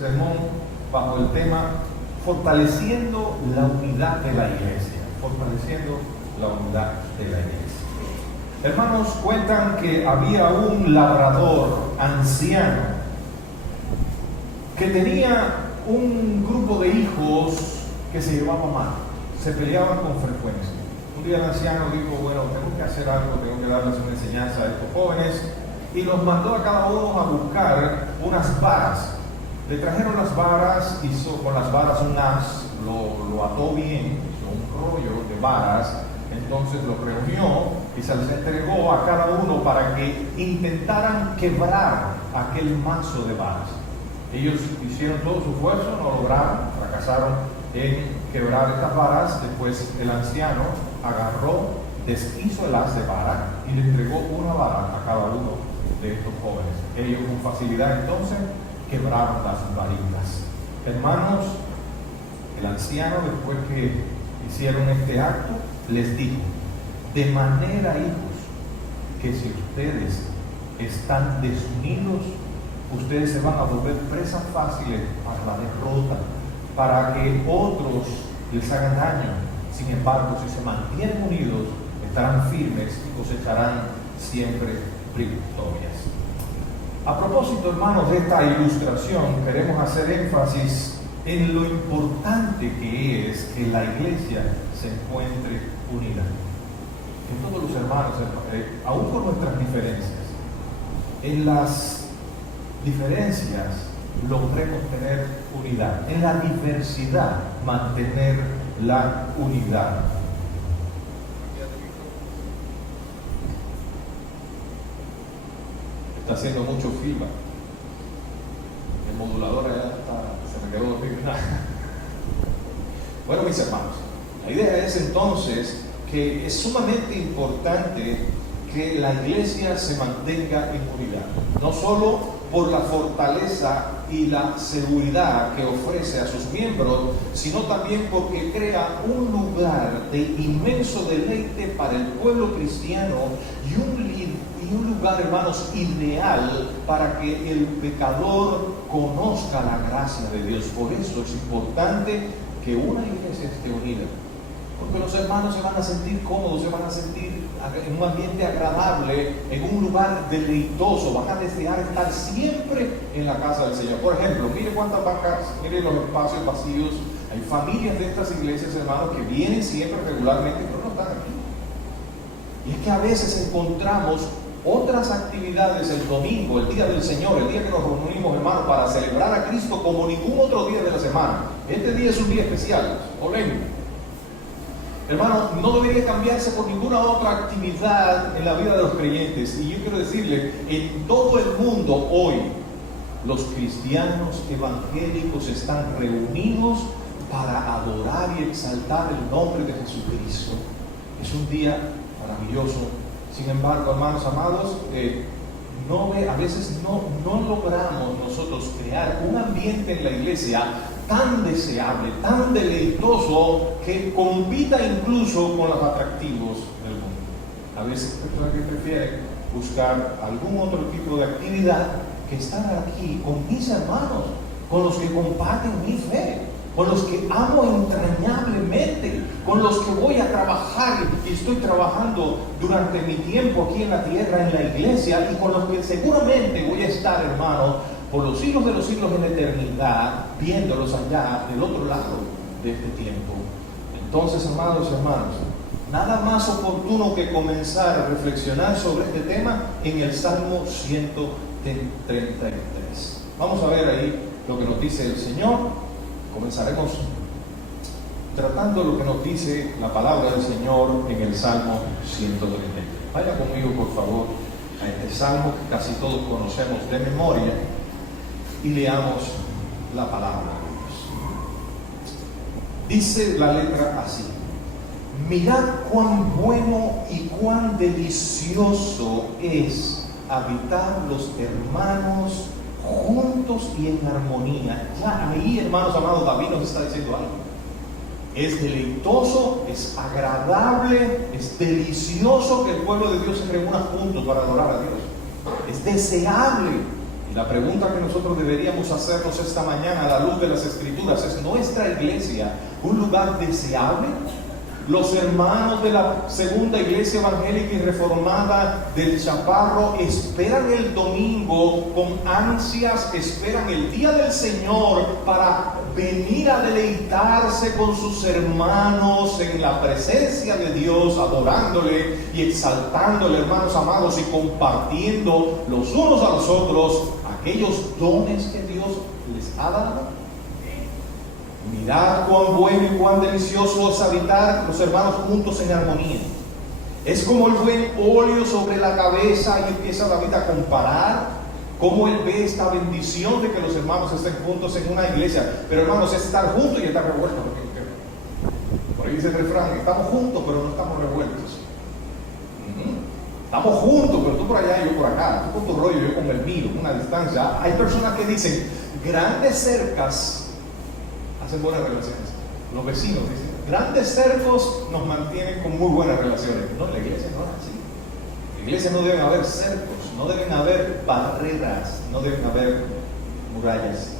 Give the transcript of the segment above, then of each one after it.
sermón bajo el tema fortaleciendo la unidad de la iglesia. Fortaleciendo la unidad de la iglesia. Hermanos, cuentan que había un labrador anciano que tenía un grupo de hijos que se llevaban mal, se peleaban con frecuencia. Un día el anciano dijo, bueno, tengo que hacer algo, tengo que darles una enseñanza a estos jóvenes, y los mandó a cada uno a buscar unas varas. Le trajeron las varas, hizo con las varas un haz, lo ató bien, hizo un rollo de varas, entonces lo reunió y se les entregó a cada uno para que intentaran quebrar aquel mazo de varas. Ellos hicieron todo su esfuerzo, no lograron, fracasaron en quebrar estas varas. Después el anciano agarró, deshizo el haz de vara y le entregó una vara a cada uno de estos jóvenes. Ellos con facilidad entonces quebraron las varitas. Hermanos, el anciano, después que hicieron este acto, les dijo: de manera, hijos, que si ustedes están desunidos, ustedes se van a volver presas fáciles para la derrota, para que otros les hagan daño. Sin embargo, si se mantienen unidos, estarán firmes y cosecharán siempre victorias. A propósito, hermanos, de esta ilustración, queremos hacer énfasis en lo importante que es que la iglesia se encuentre unida. Que todos los hermanos, aún con nuestras diferencias, en las diferencias logremos tener unidad, en la diversidad mantener la unidad. Está haciendo mucho feedback. El modulador allá se me quedó dormido. Bueno, mis hermanos, la idea es entonces que es sumamente importante que la iglesia se mantenga en unidad, no solo por la fortaleza y la seguridad que ofrece a sus miembros, sino también porque crea un lugar de inmenso deleite para el pueblo cristiano y un lugar, hermanos, ideal para que el pecador conozca la gracia de Dios. Por eso es importante que una iglesia esté unida, porque los hermanos se van a sentir cómodos, se van a sentir en un ambiente agradable, en un lugar deleitoso, van a desear estar siempre en la casa del Señor. Por ejemplo, mire cuántas vacas, mire los espacios vacíos. Hay familias de estas iglesias, hermanos, que vienen siempre regularmente, pero no están aquí. Y es que a veces encontramos otras actividades el domingo, el día del Señor, el día que nos reunimos, hermanos, para celebrar a Cristo como ningún otro día de la semana. Este día es un día especial, solemne. Hermano, no debería cambiarse por ninguna otra actividad en la vida de los creyentes. Y yo quiero decirle, en todo el mundo hoy, los cristianos evangélicos están reunidos para adorar y exaltar el nombre de Jesucristo. Es un día maravilloso. Sin embargo, hermanos amados, a veces no logramos nosotros crear un ambiente en la iglesia tan deseable, tan deleitoso, que compita incluso con los atractivos del mundo. A veces hay personas que prefieren buscar algún otro tipo de actividad que estar aquí con mis hermanos, con los que comparten mi fe, con los que amo entrañablemente, con los que voy a trabajar y estoy trabajando durante mi tiempo aquí en la tierra, en la iglesia, y con los que seguramente voy a estar, hermano, por los siglos de los siglos en la eternidad, viéndolos allá del otro lado de este tiempo. Entonces, amados y hermanos, nada más oportuno que comenzar a reflexionar sobre este tema en el Salmo 133. Vamos a ver ahí lo que nos dice el Señor. Comenzaremos tratando lo que nos dice la palabra del Señor en el Salmo 133. Vaya conmigo, por favor, a este salmo que casi todos conocemos de memoria, y leamos la palabra de Dios. Dice la letra así: mirad cuán bueno y cuán delicioso es habitar los hermanos juntos y en armonía. Ya ahí, hermanos amados, David nos está diciendo algo. Es deleitoso, es agradable, es delicioso que el pueblo de Dios se reúna juntos para adorar a Dios. Es deseable Y la pregunta que nosotros deberíamos hacernos esta mañana a la luz de las Escrituras es: ¿nuestra iglesia un lugar deseable? Los hermanos de la segunda iglesia evangélica y reformada del Chaparro esperan el domingo con ansias, esperan el día del Señor para venir a deleitarse con sus hermanos en la presencia de Dios, adorándole y exaltándole, hermanos amados, y compartiendo los unos a los otros aquellos dones que Dios les ha dado. Mirad cuán bueno y cuán delicioso es habitar los hermanos juntos en armonía. Es como el buen óleo sobre la cabeza. Y empieza David a comparar cómo él ve esta bendición de que los hermanos estén juntos en una iglesia. Pero hermanos, es estar juntos y estar revueltos. Por ahí dice el refrán: estamos juntos pero no estamos revueltos. Estamos juntos, pero tú por allá y yo por acá, tú con tu rollo y yo con el mío, una distancia. Hay personas que dicen: grandes cercas hacen buenas relaciones. Los vecinos dicen: grandes cercos nos mantienen con muy buenas relaciones. No, en la iglesia no es así. En la iglesia no deben haber cercos, no deben haber barreras, no deben haber murallas.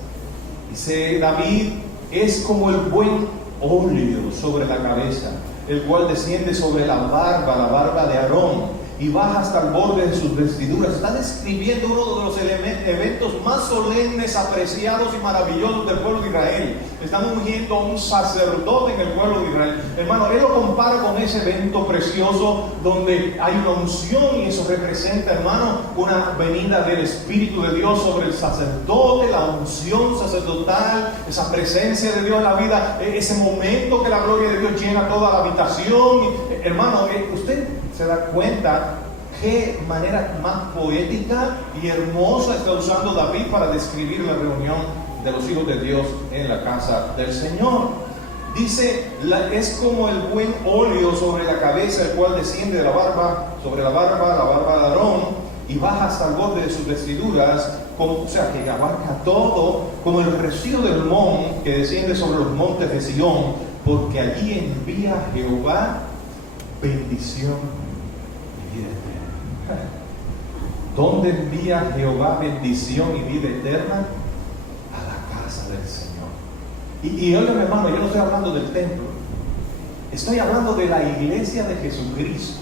Dice David: es como el buen óleo sobre la cabeza, el cual desciende sobre la barba de Aarón, y baja hasta el borde de sus vestiduras. Está describiendo uno de los eventos más solemnes, apreciados y maravillosos del pueblo de Israel. Están ungiendo a un sacerdote en el pueblo de Israel. Hermano, él lo compara con ese evento precioso donde hay una unción, y eso representa, hermano, una venida del Espíritu de Dios sobre el sacerdote, la unción sacerdotal, esa presencia de Dios en la vida, ese momento que la gloria de Dios llena toda la habitación. Hermano, usted se da cuenta qué manera más poética y hermosa está usando David para describir la reunión de los hijos de Dios en la casa del Señor. Dice: es como el buen óleo sobre la cabeza, el cual desciende de la barba de Aarón, y baja hasta el borde de sus vestiduras, o sea, que abarca todo, como el rocío del Hermón que desciende sobre los montes de Sión, porque allí envía Jehová bendición y vida eterna. ¿Dónde envía Jehová bendición y vida eterna? A la casa del Señor. Y óigame, hermano, yo no estoy hablando del templo, estoy hablando de la iglesia de Jesucristo.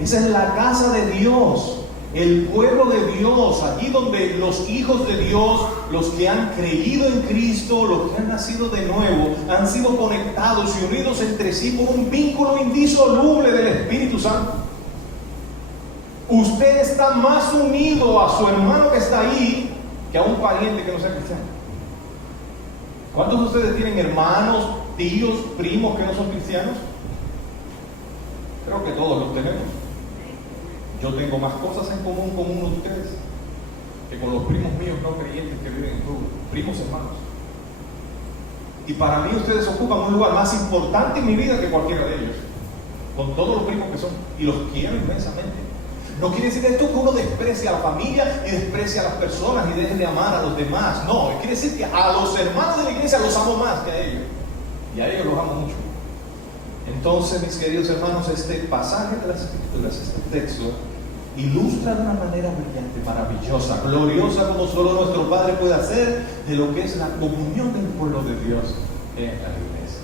Esa es la casa de Dios, el pueblo de Dios, allí donde los hijos de Dios, los que han creído en Cristo, los que han nacido de nuevo, han sido conectados y unidos entre sí por un vínculo indisoluble del Espíritu Santo. Usted está más unido a su hermano que está ahí que a un pariente que no sea cristiano. ¿Cuántos de ustedes tienen hermanos, tíos, primos que no son cristianos? Creo que todos los tenemos. Yo tengo más cosas en común con uno de ustedes que con los primos míos no creyentes que viven en Cuba, primos hermanos. Y para mí ustedes ocupan un lugar más importante en mi vida que cualquiera de ellos, con todos los primos que son, y los quiero inmensamente. No quiere decir esto que uno desprecia a la familia y desprecia a las personas y deje de amar a los demás. No, quiere decir que a los hermanos de la iglesia los amo más que a ellos, y a ellos los amo mucho. Entonces, mis queridos hermanos, este pasaje de las Escrituras, este texto, ilustra de una manera brillante, maravillosa, gloriosa, como solo nuestro Padre puede hacer, de lo que es la comunión del pueblo de Dios en la iglesia.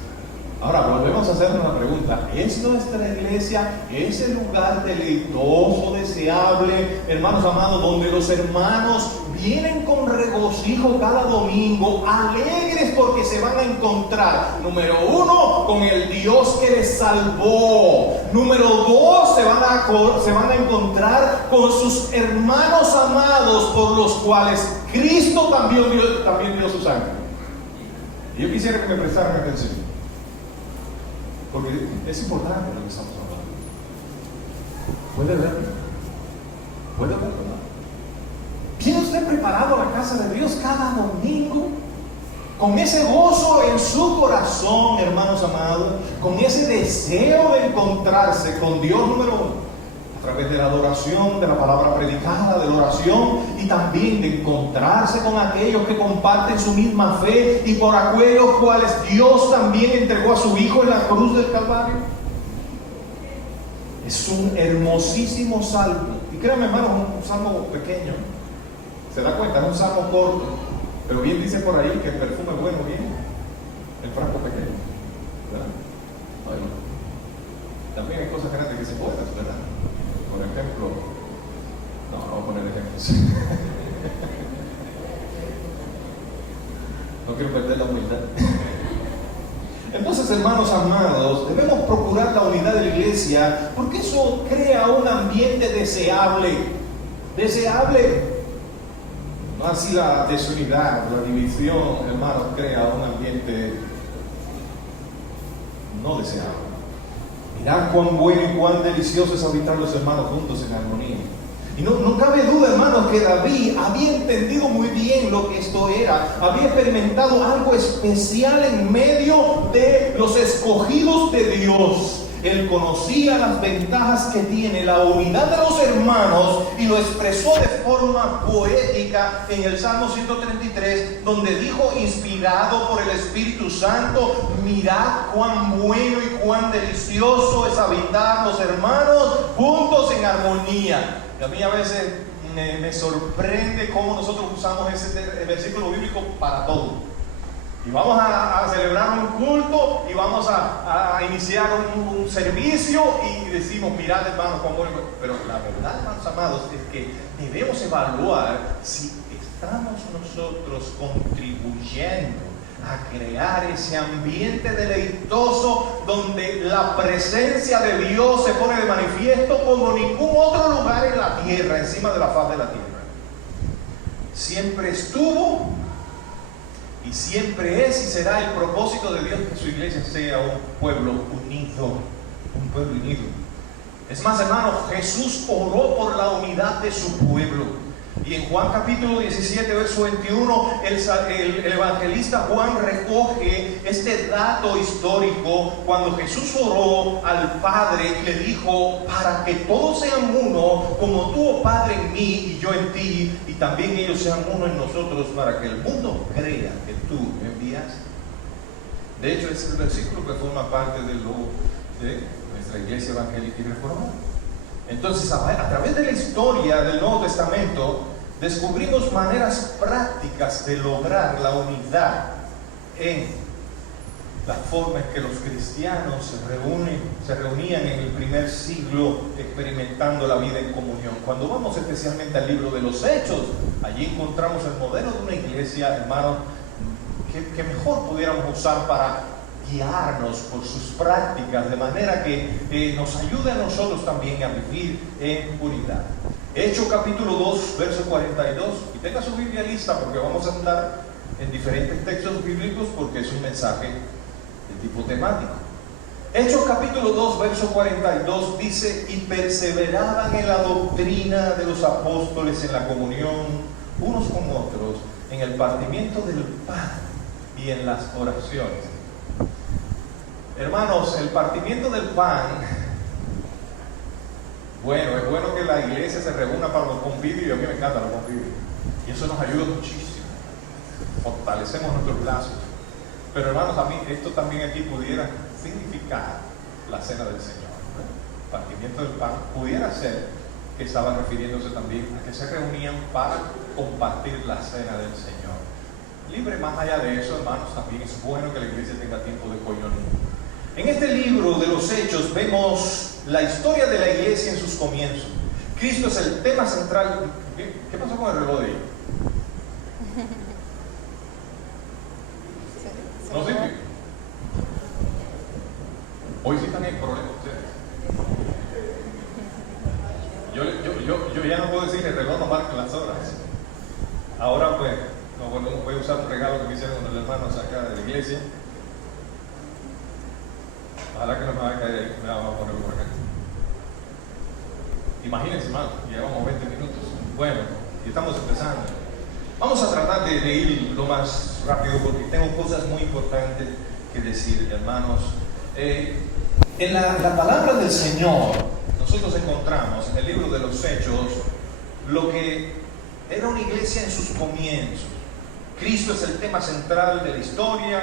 Ahora, volvemos a hacer una pregunta: ¿es nuestra iglesia ese lugar deleitoso, deseable, hermanos amados, donde los hermanos vienen con regocijo cada domingo, alegres porque se van a encontrar, número uno, con el Dios que les salvó; número dos, se van a encontrar con sus hermanos amados por los cuales Cristo también dio su sangre? Y yo quisiera que me prestaran atención, porque es importante lo que estamos hablando. ¿Puede verlo? ¿No? ¿Tiene usted preparado la casa de Dios cada domingo? Con ese gozo en su corazón, hermanos amados, con ese deseo de encontrarse con Dios, número uno, a través de la adoración, de la palabra predicada, de la oración, y también de encontrarse con aquellos que comparten su misma fe y por aquellos cuales Dios también entregó a su Hijo en la cruz del Calvario. Es un hermosísimo salmo, y créanme, hermanos, un salmo pequeño, ¿Se da cuenta? Es un salmo corto, pero bien dice por ahí que el perfume bueno viene el frasco pequeño, ¿verdad? Bueno, también hay cosas grandes que se pueden, ¿verdad? Por ejemplo, no voy a poner ejemplos. No quiero perder la humildad. Entonces, hermanos amados, debemos procurar la unidad de la iglesia porque eso crea un ambiente deseable. Deseable. No así la desunidad, la división, hermanos, crea un ambiente no deseable. Mirad cuán bueno y cuán delicioso es habitar los hermanos juntos en armonía. Y no cabe duda, hermanos, que David había entendido muy bien lo que esto era. Había experimentado algo especial en medio de los escogidos de Dios. Él conocía las ventajas que tiene la unidad de los hermanos y lo expresó de forma poética en el Salmo 133, donde dijo, inspirado por el Espíritu Santo, mirad cuán bueno y cuán delicioso es habitar los hermanos juntos en armonía. Y a mí a veces me sorprende cómo nosotros usamos ese versículo bíblico para todo. Y vamos a celebrar un culto y vamos a iniciar un servicio y decimos, mirad hermanos, cuán bueno. Pero la verdad, hermanos amados, es que debemos evaluar si estamos nosotros contribuyendo a crear ese ambiente deleitoso donde la presencia de Dios se pone de manifiesto como ningún otro lugar en la tierra, encima de la faz de la tierra. Siempre estuvo y siempre es y será el propósito de Dios que su iglesia sea un pueblo unido, un pueblo unido. Es más, hermanos, Jesús oró por la unidad de su pueblo. Y en Juan capítulo 17, verso 21, el evangelista Juan recoge este dato histórico cuando Jesús oró al Padre y le dijo, para que todos sean uno, como tú, oh Padre, en mí y yo en ti, y también ellos sean uno en nosotros, para que el mundo crea que tú me enviaste. De hecho, ese es el versículo que forma parte del logo de nuestra iglesia evangélica y reformada. Entonces, a través de la historia del Nuevo Testamento, descubrimos maneras prácticas de lograr la unidad en la forma en que los cristianos se reunían en el primer siglo experimentando la vida en comunión. Cuando vamos especialmente al libro de los Hechos, allí encontramos el modelo de una iglesia, hermanos, que mejor pudiéramos usar para guiarnos por sus prácticas, de manera que nos ayude a nosotros también a vivir en unidad. Hechos capítulo 2, verso 42, y tenga su Biblia lista porque vamos a andar en diferentes textos bíblicos porque es un mensaje de tipo temático. Hechos capítulo 2, verso 42 dice, y perseveraban en la doctrina de los apóstoles, en la comunión unos con otros, en el partimiento del pan y en las oraciones. Hermanos, el partimiento del pan, bueno, es bueno que la iglesia se reúna para los convivios, y a mí me encantan los convivios, y eso nos ayuda muchísimo, fortalecemos nuestros lazos. Pero hermanos, a mí esto también aquí pudiera significar la cena del Señor, ¿no? El partimiento del pan pudiera ser que estaba refiriéndose también a que se reunían para compartir la cena del Señor. Libre más allá de eso, hermanos, también es bueno que la iglesia tenga tiempo de coinonía. En este libro de los Hechos vemos la historia de la iglesia en sus comienzos. Cristo es el tema central. ¿Qué pasó con el reloj de ella? ¿No sirve? Hoy sí también hay problemas ustedes. Yo ya no puedo decir que el reloj no marca las horas. Ahora pues, voy a usar un regalo que me hicieron con los hermanos acá de la iglesia. Ojalá que no me va a caer ahí, me la vamos a poner por acá. Imagínense, hermano, llevamos 20 minutos. Bueno, y estamos empezando. Vamos a tratar de ir lo más rápido porque tengo cosas muy importantes que decir, hermanos. En la palabra del Señor, nosotros encontramos en el libro de los Hechos lo que era una iglesia en sus comienzos. Cristo es el tema central de la historia.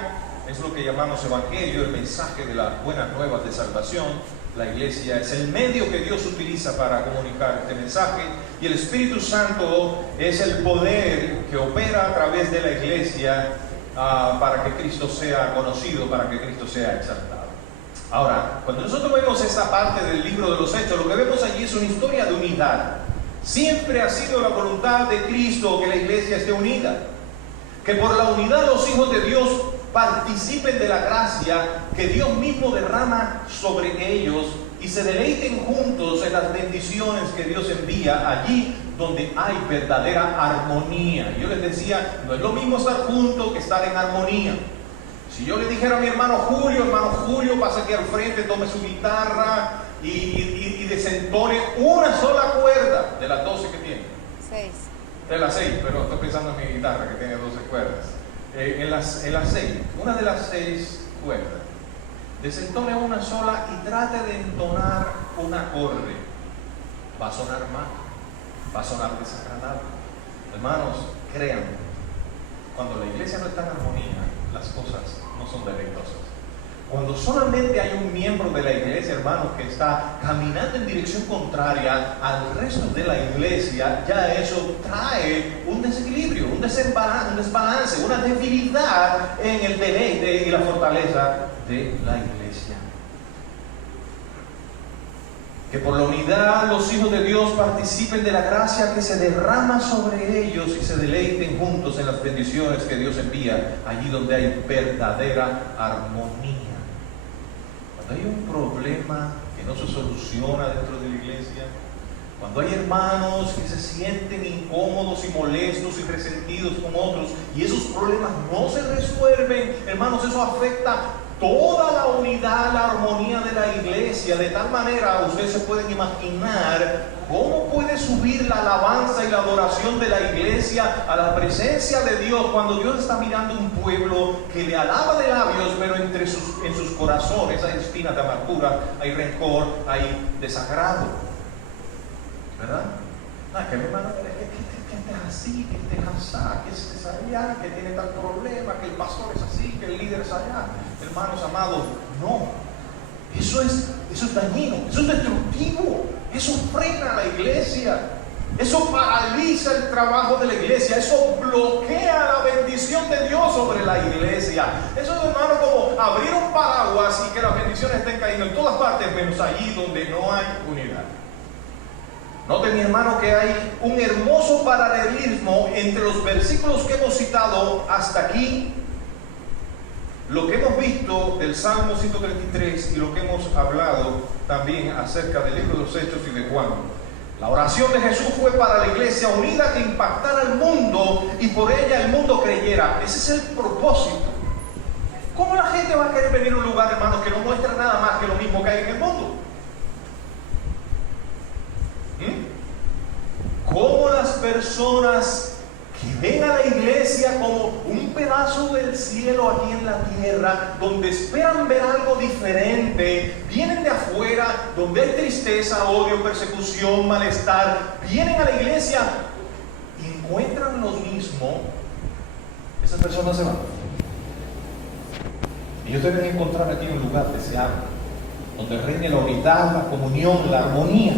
Es lo que llamamos evangelio, el mensaje de las buenas nuevas de salvación. La iglesia es el medio que Dios utiliza para comunicar este mensaje, y el Espíritu Santo es el poder que opera a través de la iglesia para que Cristo sea conocido, para que Cristo sea exaltado. Ahora, cuando nosotros vemos esta parte del libro de los Hechos, lo que vemos allí es una historia de unidad. Siempre ha sido la voluntad de Cristo que la iglesia esté unida, que por la unidad los hijos de Dios participen de la gracia que Dios mismo derrama sobre ellos y se deleiten juntos en las bendiciones que Dios envía allí donde hay verdadera armonía. Yo les decía, no es lo mismo estar juntos que estar en armonía. Si yo le dijera a mi hermano Julio, pasa aquí al frente, tome su guitarra y desentone una sola cuerda de las 12 que tiene. 6. De las 6, pero estoy pensando en mi guitarra que tiene 12 cuerdas. En las 6, una de las 6 cuerdas, desentone una sola y trate de entonar un acorde. Va a sonar mal, va a sonar desagradable. Hermanos, créanme, cuando la iglesia no está en armonía, las cosas no son deleitosas. Cuando solamente hay un miembro de la iglesia, hermanos, que está caminando en dirección contraria al resto de la iglesia, ya eso trae un desequilibrio, un desbalance, una debilidad en el deleite y la fortaleza de la iglesia. Que por la unidad los hijos de Dios participen de la gracia que se derrama sobre ellos y se deleiten juntos en las bendiciones que Dios envía allí donde hay verdadera armonía. Cuando hay un problema que no se soluciona dentro de la iglesia, cuando hay hermanos que se sienten incómodos y molestos y resentidos con otros y esos problemas no se resuelven, hermanos, eso afecta toda la unidad, la armonía de la iglesia. De tal manera, ustedes se pueden imaginar cómo puede subir la alabanza y la adoración de la iglesia a la presencia de Dios cuando Dios está mirando un pueblo que le alaba de labios, pero en sus corazones hay espinas de amargura, hay rencor, hay desagrado. ¿Verdad? Que mi hermano, que este es así, que este es asá, que este es allá, que tiene tal problema, que el pastor es así, que el líder es allá. Hermanos amados, no. Eso es dañino, eso es destructivo, eso frena a la iglesia, eso paraliza el trabajo de la iglesia, eso bloquea la bendición de Dios sobre la iglesia. Eso es, hermano, como abrir un paraguas y que las bendiciones estén cayendo en todas partes, menos allí donde no hay unidad. Note, mi hermano, que hay un hermoso paralelismo entre los versículos que hemos citado hasta aquí, lo que hemos visto del Salmo 133 y lo que hemos hablado también acerca del libro de los Hechos y de Juan. La oración de Jesús fue para la iglesia unida que impactara al mundo y por ella el mundo creyera. Ese es el propósito. ¿Cómo la gente va a querer venir a un lugar, hermanos, que no muestra nada más que lo mismo que hay en el mundo? ¿Cómo las personas que ven a la iglesia como un pedazo del cielo aquí en la tierra, donde esperan ver algo diferente, vienen de afuera, donde hay tristeza, odio, persecución, malestar, vienen a la iglesia y encuentran lo mismo, esas personas se van? Ellos deben encontrar aquí un lugar deseable, donde reine la unidad, la comunión, la armonía.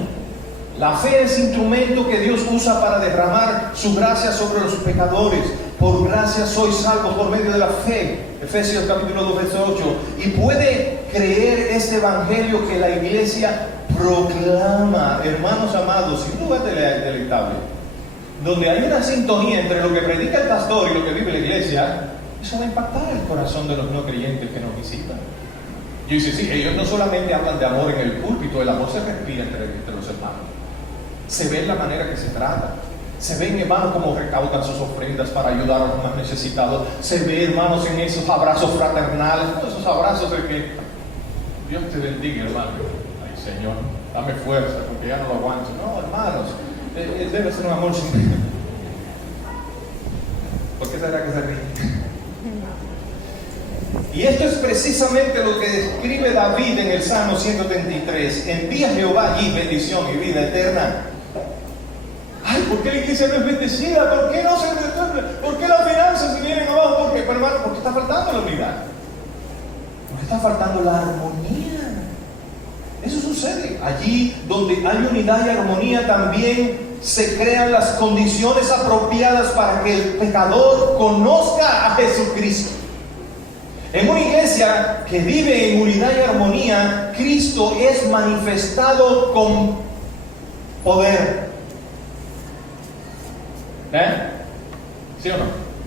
La fe es instrumento que Dios usa para derramar su gracia sobre los pecadores. Por gracia sois salvos por medio de la fe. Efesios capítulo 2, verso 8. Y puede creer este evangelio que la iglesia proclama, hermanos amados, sin lugar deleitable, donde hay una sintonía entre lo que predica el pastor y lo que vive la iglesia. Eso va a impactar el corazón de los no creyentes que nos visitan. Y dice, sí, ellos no solamente hablan de amor en el púlpito, el amor se respira entre los hermanos. Se ve en la manera que se trata. Se ven, hermanos, cómo recaudan sus ofrendas para ayudar a los más necesitados. Se ve, hermanos, en esos abrazos fraternales, esos abrazos de que Dios te bendiga, hermano. Ay, Señor, dame fuerza, porque ya no lo aguanto. No, hermanos, debe ser un amor sin... ¿Por qué será que se ríe? Y esto es precisamente lo que describe David en el Salmo 133. Envía Jehová allí bendición y vida eterna. Ay, ¿por qué la iglesia no es bendecida? ¿Por qué no se resuelve? ¿Por qué las finanzas se vienen abajo? ¿Por qué? Pero, hermano, porque está faltando la unidad. Porque está faltando la armonía. Eso sucede. Allí donde hay unidad y armonía también se crean las condiciones apropiadas para que el pecador conozca a Jesucristo. En una iglesia que vive en unidad y armonía, Cristo es manifestado con poder. ¿Sí o no?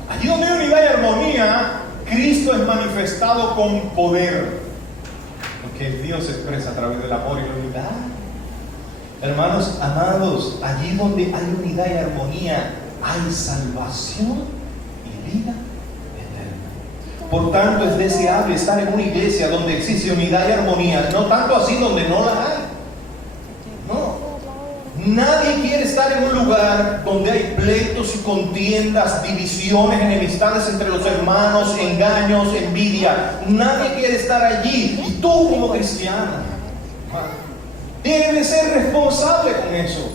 Allí donde hay unidad y armonía, Cristo es manifestado con poder. Porque Dios se expresa a través del amor y la unidad. Hermanos amados, allí donde hay unidad y armonía, hay salvación y vida eterna. Por tanto, es deseable estar en una iglesia donde existe unidad y armonía, no tanto así donde no la hay. No. Nadie quiere estar en un lugar donde hay pleitos y contiendas, divisiones, enemistades entre los hermanos, engaños, envidia. Nadie quiere estar allí. Y tú como cristiano tienes que ser responsable con eso.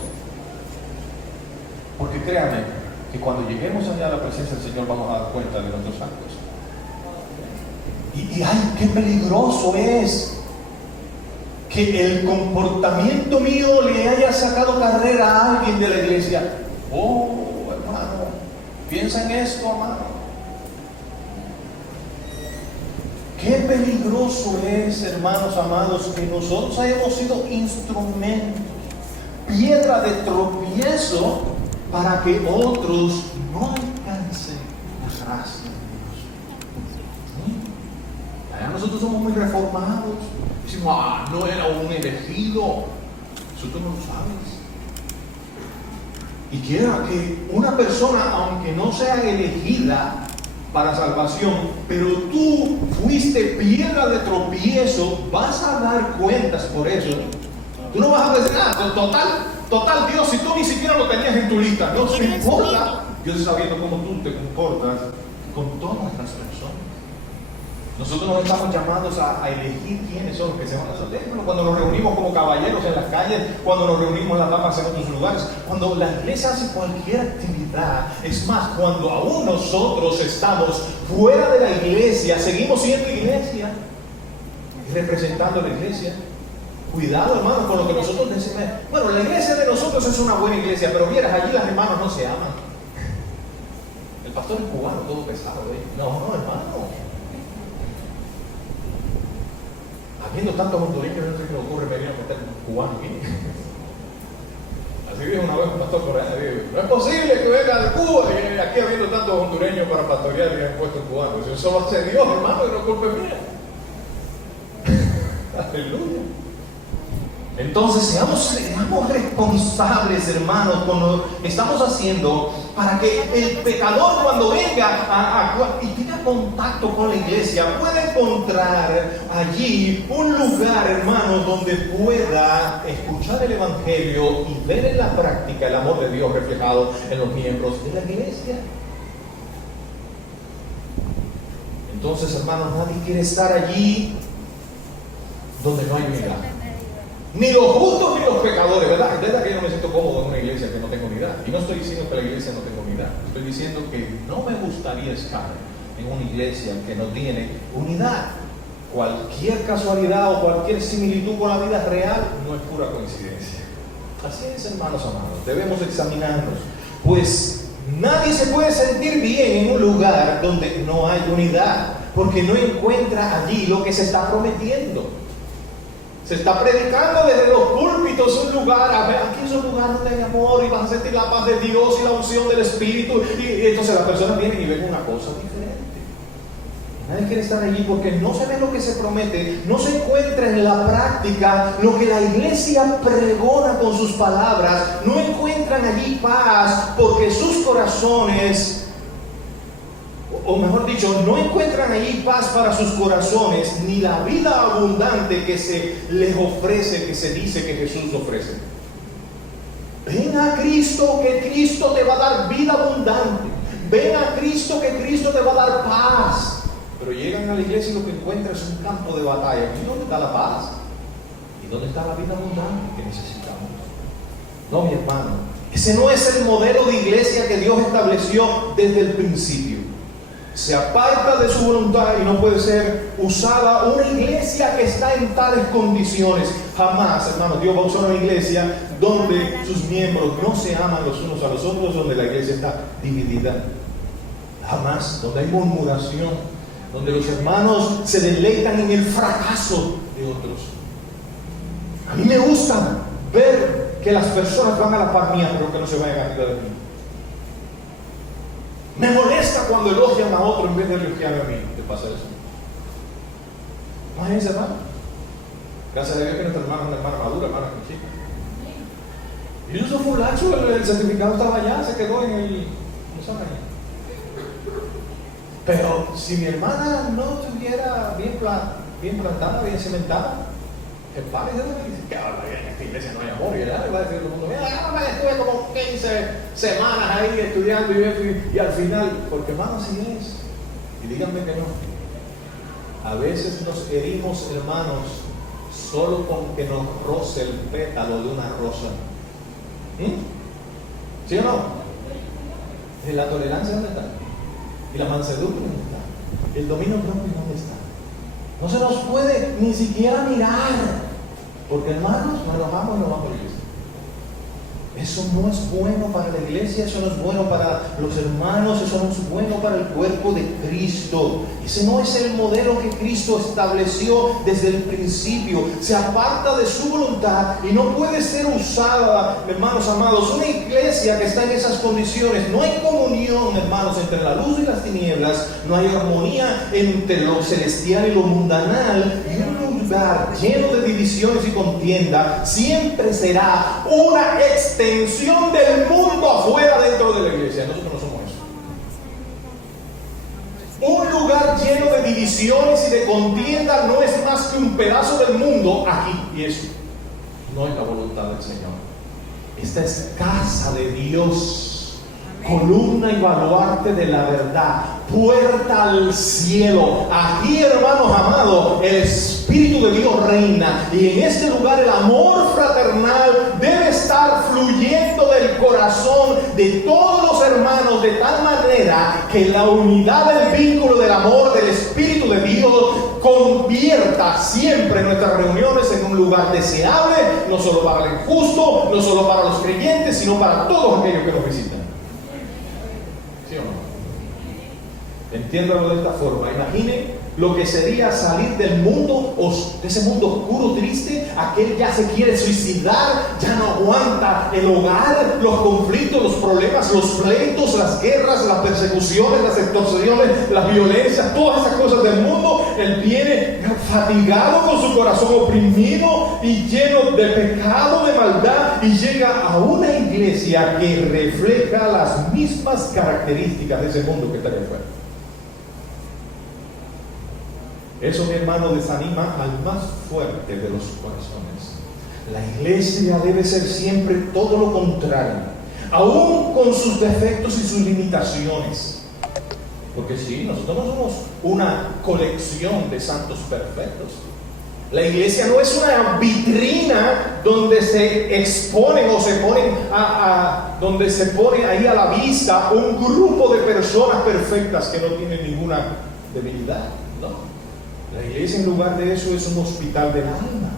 Porque créame que cuando lleguemos allá a la presencia del Señor vamos a dar cuenta de nuestros actos. Y ay, qué peligroso es que el comportamiento mío le haya sacado carrera a alguien de la iglesia. Oh, hermano, piensa en esto, hermano. Qué peligroso es, hermanos amados, que nosotros hayamos sido instrumentos, piedra de tropiezo para que otros no alcancen la gracia de Dios. Allá nosotros somos muy reformados. Decimos, no era un elegido. Eso tú no lo sabes. Y quiera que una persona, aunque no sea elegida para salvación, pero tú fuiste piedra de tropiezo, vas a dar cuentas por eso. Tú no vas a decir, total Dios, si tú ni siquiera lo tenías en tu lista, no te importa. Dios está viendo cómo tú te comportas con todas las personas. Nosotros no estamos llamados a elegir quiénes son los que se van a salir. Cuando nos reunimos como caballeros en las calles, cuando nos reunimos las damas en otros lugares, cuando la iglesia hace cualquier actividad, es más, cuando aún nosotros estamos fuera de la iglesia, seguimos siendo iglesia y representando a la iglesia. Cuidado, hermano, con lo que nosotros decimos. Bueno, la iglesia de nosotros es una buena iglesia, pero vieras, allí las hermanas no se aman. El pastor es cubano, todo pesado, ¿eh? No, hermano. Habiendo tantos hondureños, no sé qué le ocurre venir a meter un cubano aquí. Así dijo una vez un pastor por allá, no es posible que venga de Cuba y aquí habiendo tantos hondureños para pastorear y han puesto un cubano. Eso lo hace Dios, hermano, y no es culpa mía. Aleluya. Entonces seamos responsables, hermanos, con lo que estamos haciendo para que el pecador cuando venga y tenga contacto con la iglesia pueda encontrar allí un lugar, hermanos, donde pueda escuchar el evangelio y ver en la práctica el amor de Dios reflejado en los miembros de la iglesia. Entonces, hermanos, nadie quiere estar allí donde no hay unidad. Ni los justos ni los pecadores, ¿verdad? Es verdad que yo no me siento cómodo en una iglesia que no tengo unidad. Y no estoy diciendo que la iglesia no tenga unidad. Estoy diciendo que no me gustaría estar en una iglesia que no tiene unidad. Cualquier casualidad o cualquier similitud con la vida real no es pura coincidencia. Así es, hermanos amados. Debemos examinarnos. Pues nadie se puede sentir bien en un lugar donde no hay unidad, porque no encuentra allí lo que se está prometiendo. Se está predicando desde los púlpitos un lugar, aquí es un lugar donde hay amor y vas a sentir la paz de Dios y la unción del Espíritu. Y entonces las personas vienen y ven una cosa diferente. Nadie quiere estar allí porque no se ve lo que se promete, no se encuentra en la práctica lo que la iglesia pregona con sus palabras, no encuentran allí paz porque sus corazones, o mejor dicho, no encuentran allí paz para sus corazones, ni la vida abundante que se les ofrece, que se dice que Jesús ofrece. Ven a Cristo, que Cristo te va a dar vida abundante. Ven a Cristo, que Cristo te va a dar paz. Pero llegan a la iglesia y lo que encuentran es un campo de batalla. ¿Y dónde está la paz? ¿Y dónde está la vida abundante que necesitamos? No, mi hermano, ese no es el modelo de iglesia que Dios estableció desde el principio. se aparta de su voluntad y no puede ser usada una iglesia que está en tales condiciones. Jamás, hermanos, Dios va a usar una iglesia donde sus miembros no se aman los unos a los otros, donde la iglesia está dividida. Jamás, donde hay murmuración, donde los hermanos se deleitan en el fracaso de otros. A mí me gusta ver que las personas van a la par mía, pero que no se vayan a quitar de mí. Me molesta cuando elogian a otro en vez de elogiarme a mí. ¿Qué pasa eso? Imagínense, hermano. Gracias a Dios que nuestra hermana es una hermana madura, hermana con chica. Y yo soy fulacho, el certificado estaba allá, se quedó en el. No saben. Pero si mi hermana no estuviera bien plantada, bien cimentada, el padre dice que ahora en esta iglesia no hay amor. Y él va a decir a todo el mundo: mira, estuve como 15 semanas ahí estudiando y al final, porque hermano, así es. Y díganme que no. A veces nos herimos, hermanos, solo con que nos roce el pétalo de una rosa. ¿Sí o no? ¿Y la tolerancia dónde está? ¿Y la mansedumbre dónde está? ¿El dominio propio dónde está? No se nos puede ni siquiera mirar, porque hermanos, nos enojamos y nos vamos a la iglesia. Eso no es bueno para la iglesia, eso no es bueno para los hermanos, eso no es bueno para el cuerpo de Cristo. Ese no es el modelo que Cristo estableció desde el principio. Se aparta de su voluntad y no puede ser usada, hermanos amados. Una iglesia que está en esas condiciones, no hay comunión, hermanos, entre la luz y las tinieblas, no hay armonía entre lo celestial y lo mundanal, y un lugar lleno de divisiones y contienda siempre será una extensión del mundo afuera dentro de la iglesia. Nosotros no somos eso. Un lugar lleno de divisiones y de contienda no es más que un pedazo del mundo aquí, y eso no es la voluntad del Señor. Esta es casa de Dios, columna y baluarte de la verdad, puerta al cielo. Aquí, hermanos amados, el Espíritu de Dios reina, y en este lugar el amor fraternal debe estar fluyendo del corazón de todos los hermanos, de tal manera que la unidad del vínculo del amor del Espíritu de Dios convierta siempre nuestras reuniones en un lugar deseable, no solo para el injusto, no solo para los creyentes, sino para todos aquellos que nos visitan. ¿Sí o no? Entiéndalo de esta forma. Imagine lo que sería salir del mundo, de ese mundo oscuro, triste. Aquel ya se quiere suicidar, ya no aguanta el hogar, los conflictos, los problemas, los pleitos, las guerras, las persecuciones, las extorsiones, las violencias, todas esas cosas del mundo. Él viene fatigado, con su corazón oprimido y lleno de pecado, de maldad, y llega a una iglesia que refleja las mismas características de ese mundo que está allá afuera. Eso, mi hermano, desanima al más fuerte de los corazones. La iglesia debe ser siempre todo lo contrario, aún con sus defectos y sus limitaciones. Porque sí, nosotros no somos una colección de santos perfectos. La iglesia no es una vitrina donde se exponen o se ponen donde se pone ahí a la vista un grupo de personas perfectas que no tienen ninguna debilidad. No. La iglesia, en lugar de eso, es un hospital del alma.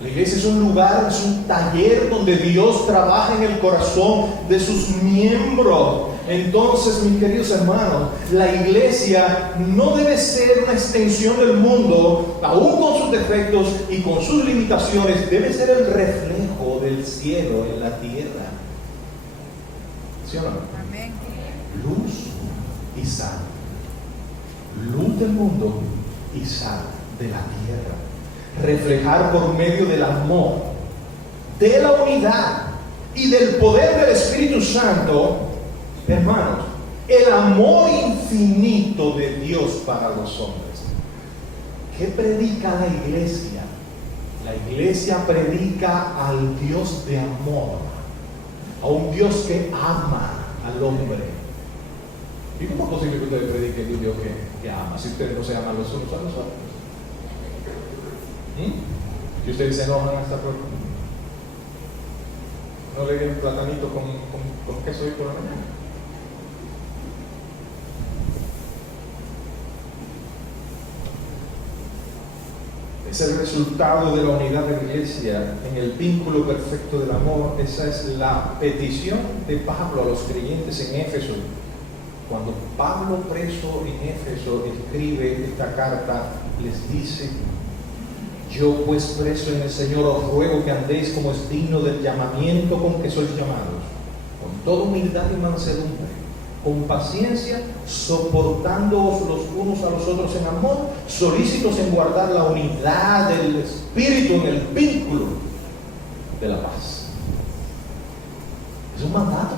La iglesia es un lugar, es un taller donde Dios trabaja en el corazón de sus miembros. Entonces, mis queridos hermanos, la iglesia no debe ser una extensión del mundo, aún con sus defectos y con sus limitaciones. Debe ser el reflejo del cielo en la tierra. ¿Sí o no? Amén. Luz y sal. Luz del mundo y sal de la tierra. Reflejar por medio del amor, de la unidad y del poder del Espíritu Santo, hermanos, el amor infinito de Dios para los hombres. ¿Qué predica la iglesia? La iglesia predica al Dios de amor, a un Dios que ama al hombre. ¿Y cómo es posible que ustedes prediquen de un Dios que ama si ustedes no se aman los unos a los otros? Si ustedes se enojan hasta por no le den un platanito con queso y por la mañana. Es el resultado de la unidad de la iglesia en el vínculo perfecto del amor. Esa es la petición de Pablo a los creyentes en Éfeso. Cuando Pablo, preso en Éfeso, escribe esta carta, les dice: yo pues preso en el Señor os ruego que andéis como es digno del llamamiento con que sois llamados, con toda humildad y mansedumbre, con paciencia, soportándoos los unos a los otros en amor, solícitos en guardar la unidad del Espíritu en el vínculo de la paz. Es un mandato.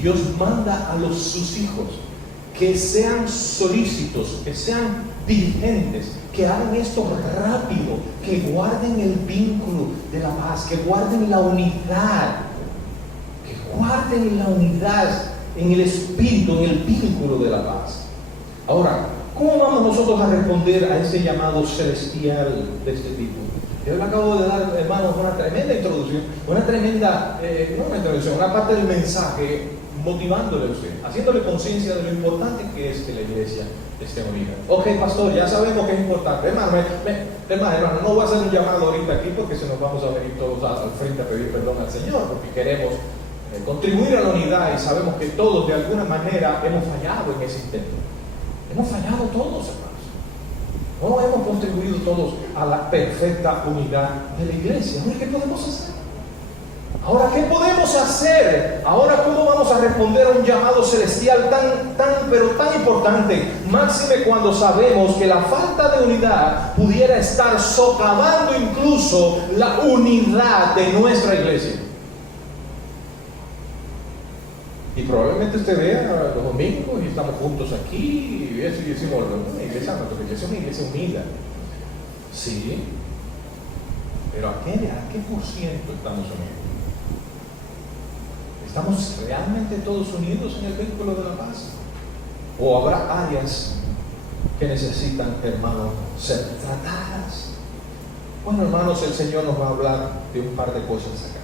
Dios manda a sus hijos que sean solícitos, que sean diligentes, que hagan esto rápido, que guarden el vínculo de la paz, que guarden la unidad, en el espíritu, en el vínculo de la paz. Ahora, ¿cómo vamos nosotros a responder a ese llamado celestial de este tipo? Yo le acabo de dar, hermanos, una tremenda introducción, una parte del mensaje, motivándole a usted, haciéndole conciencia de lo importante que es que la iglesia esté unida. Ok, pastor, ya sabemos que es importante. Hermano, no voy a hacer un llamado ahorita aquí porque se nos vamos a venir todos al frente a pedir perdón al Señor, porque queremos contribuir a la unidad y sabemos que todos de alguna manera hemos fallado en ese intento. Hemos fallado todos, hermanos. No hemos contribuido todos a la perfecta unidad de la iglesia. ¿Qué podemos hacer? Ahora, ¿qué podemos hacer? Ahora, ¿cómo vamos a responder a un llamado celestial pero tan importante? Máxime cuando sabemos que la falta de unidad pudiera estar socavando incluso la unidad de nuestra iglesia. Y probablemente usted vea los domingos y estamos juntos aquí y eso, y decimos, la iglesia es una iglesia unida. Sí, pero ¿a qué por ciento estamos unidos? ¿Estamos realmente todos unidos en el vínculo de la paz? ¿O habrá áreas que necesitan, hermanos, ser tratadas? Bueno, hermanos, el Señor nos va a hablar de un par de cosas acá.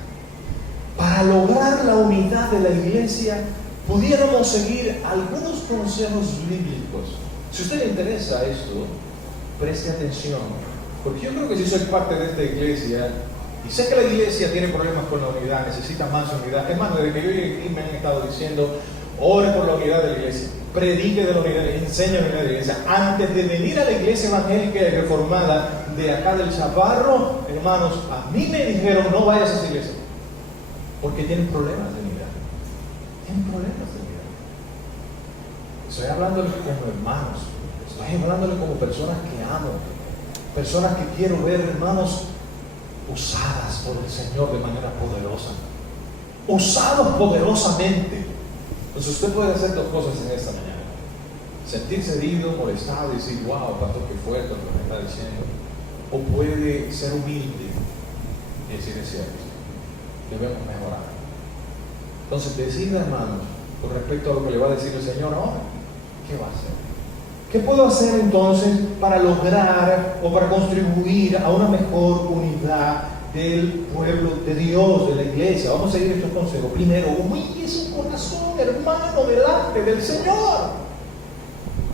Para lograr la unidad de la iglesia, pudiéramos seguir algunos consejos bíblicos. Si a usted le interesa esto, preste atención, porque yo creo que si soy parte de esta iglesia, y sé que la iglesia tiene problemas con la unidad, necesita más unidad. Hermano, desde que yo llegué aquí me han estado diciendo: ore por la unidad de la iglesia, predique de la unidad, enseñe la unidad de la iglesia. Antes de venir a la iglesia evangélica y reformada de acá del Chaparro, hermanos, a mí me dijeron: no vayas a esa iglesia, porque tienen problemas de unidad. Tienen problemas de unidad. Estoy hablándole como hermanos, estoy hablándole como personas que amo, personas que quiero ver, hermanos, usadas por el Señor de manera poderosa, usados poderosamente. Entonces usted puede hacer dos cosas en esta mañana: sentirse herido, molestado y decir: wow, pastor, qué fuerte lo que me está diciendo. O puede ser humilde y decir: es cierto, debemos mejorar. Entonces decida, hermanos, con respecto a lo que le va a decir el Señor ahora, ¿qué va a hacer? ¿Qué puedo hacer entonces para lograr o para contribuir a una mejor unidad del pueblo de Dios, de la iglesia? Vamos a seguir estos consejos. Primero, humille su corazón, hermano, delante del Señor.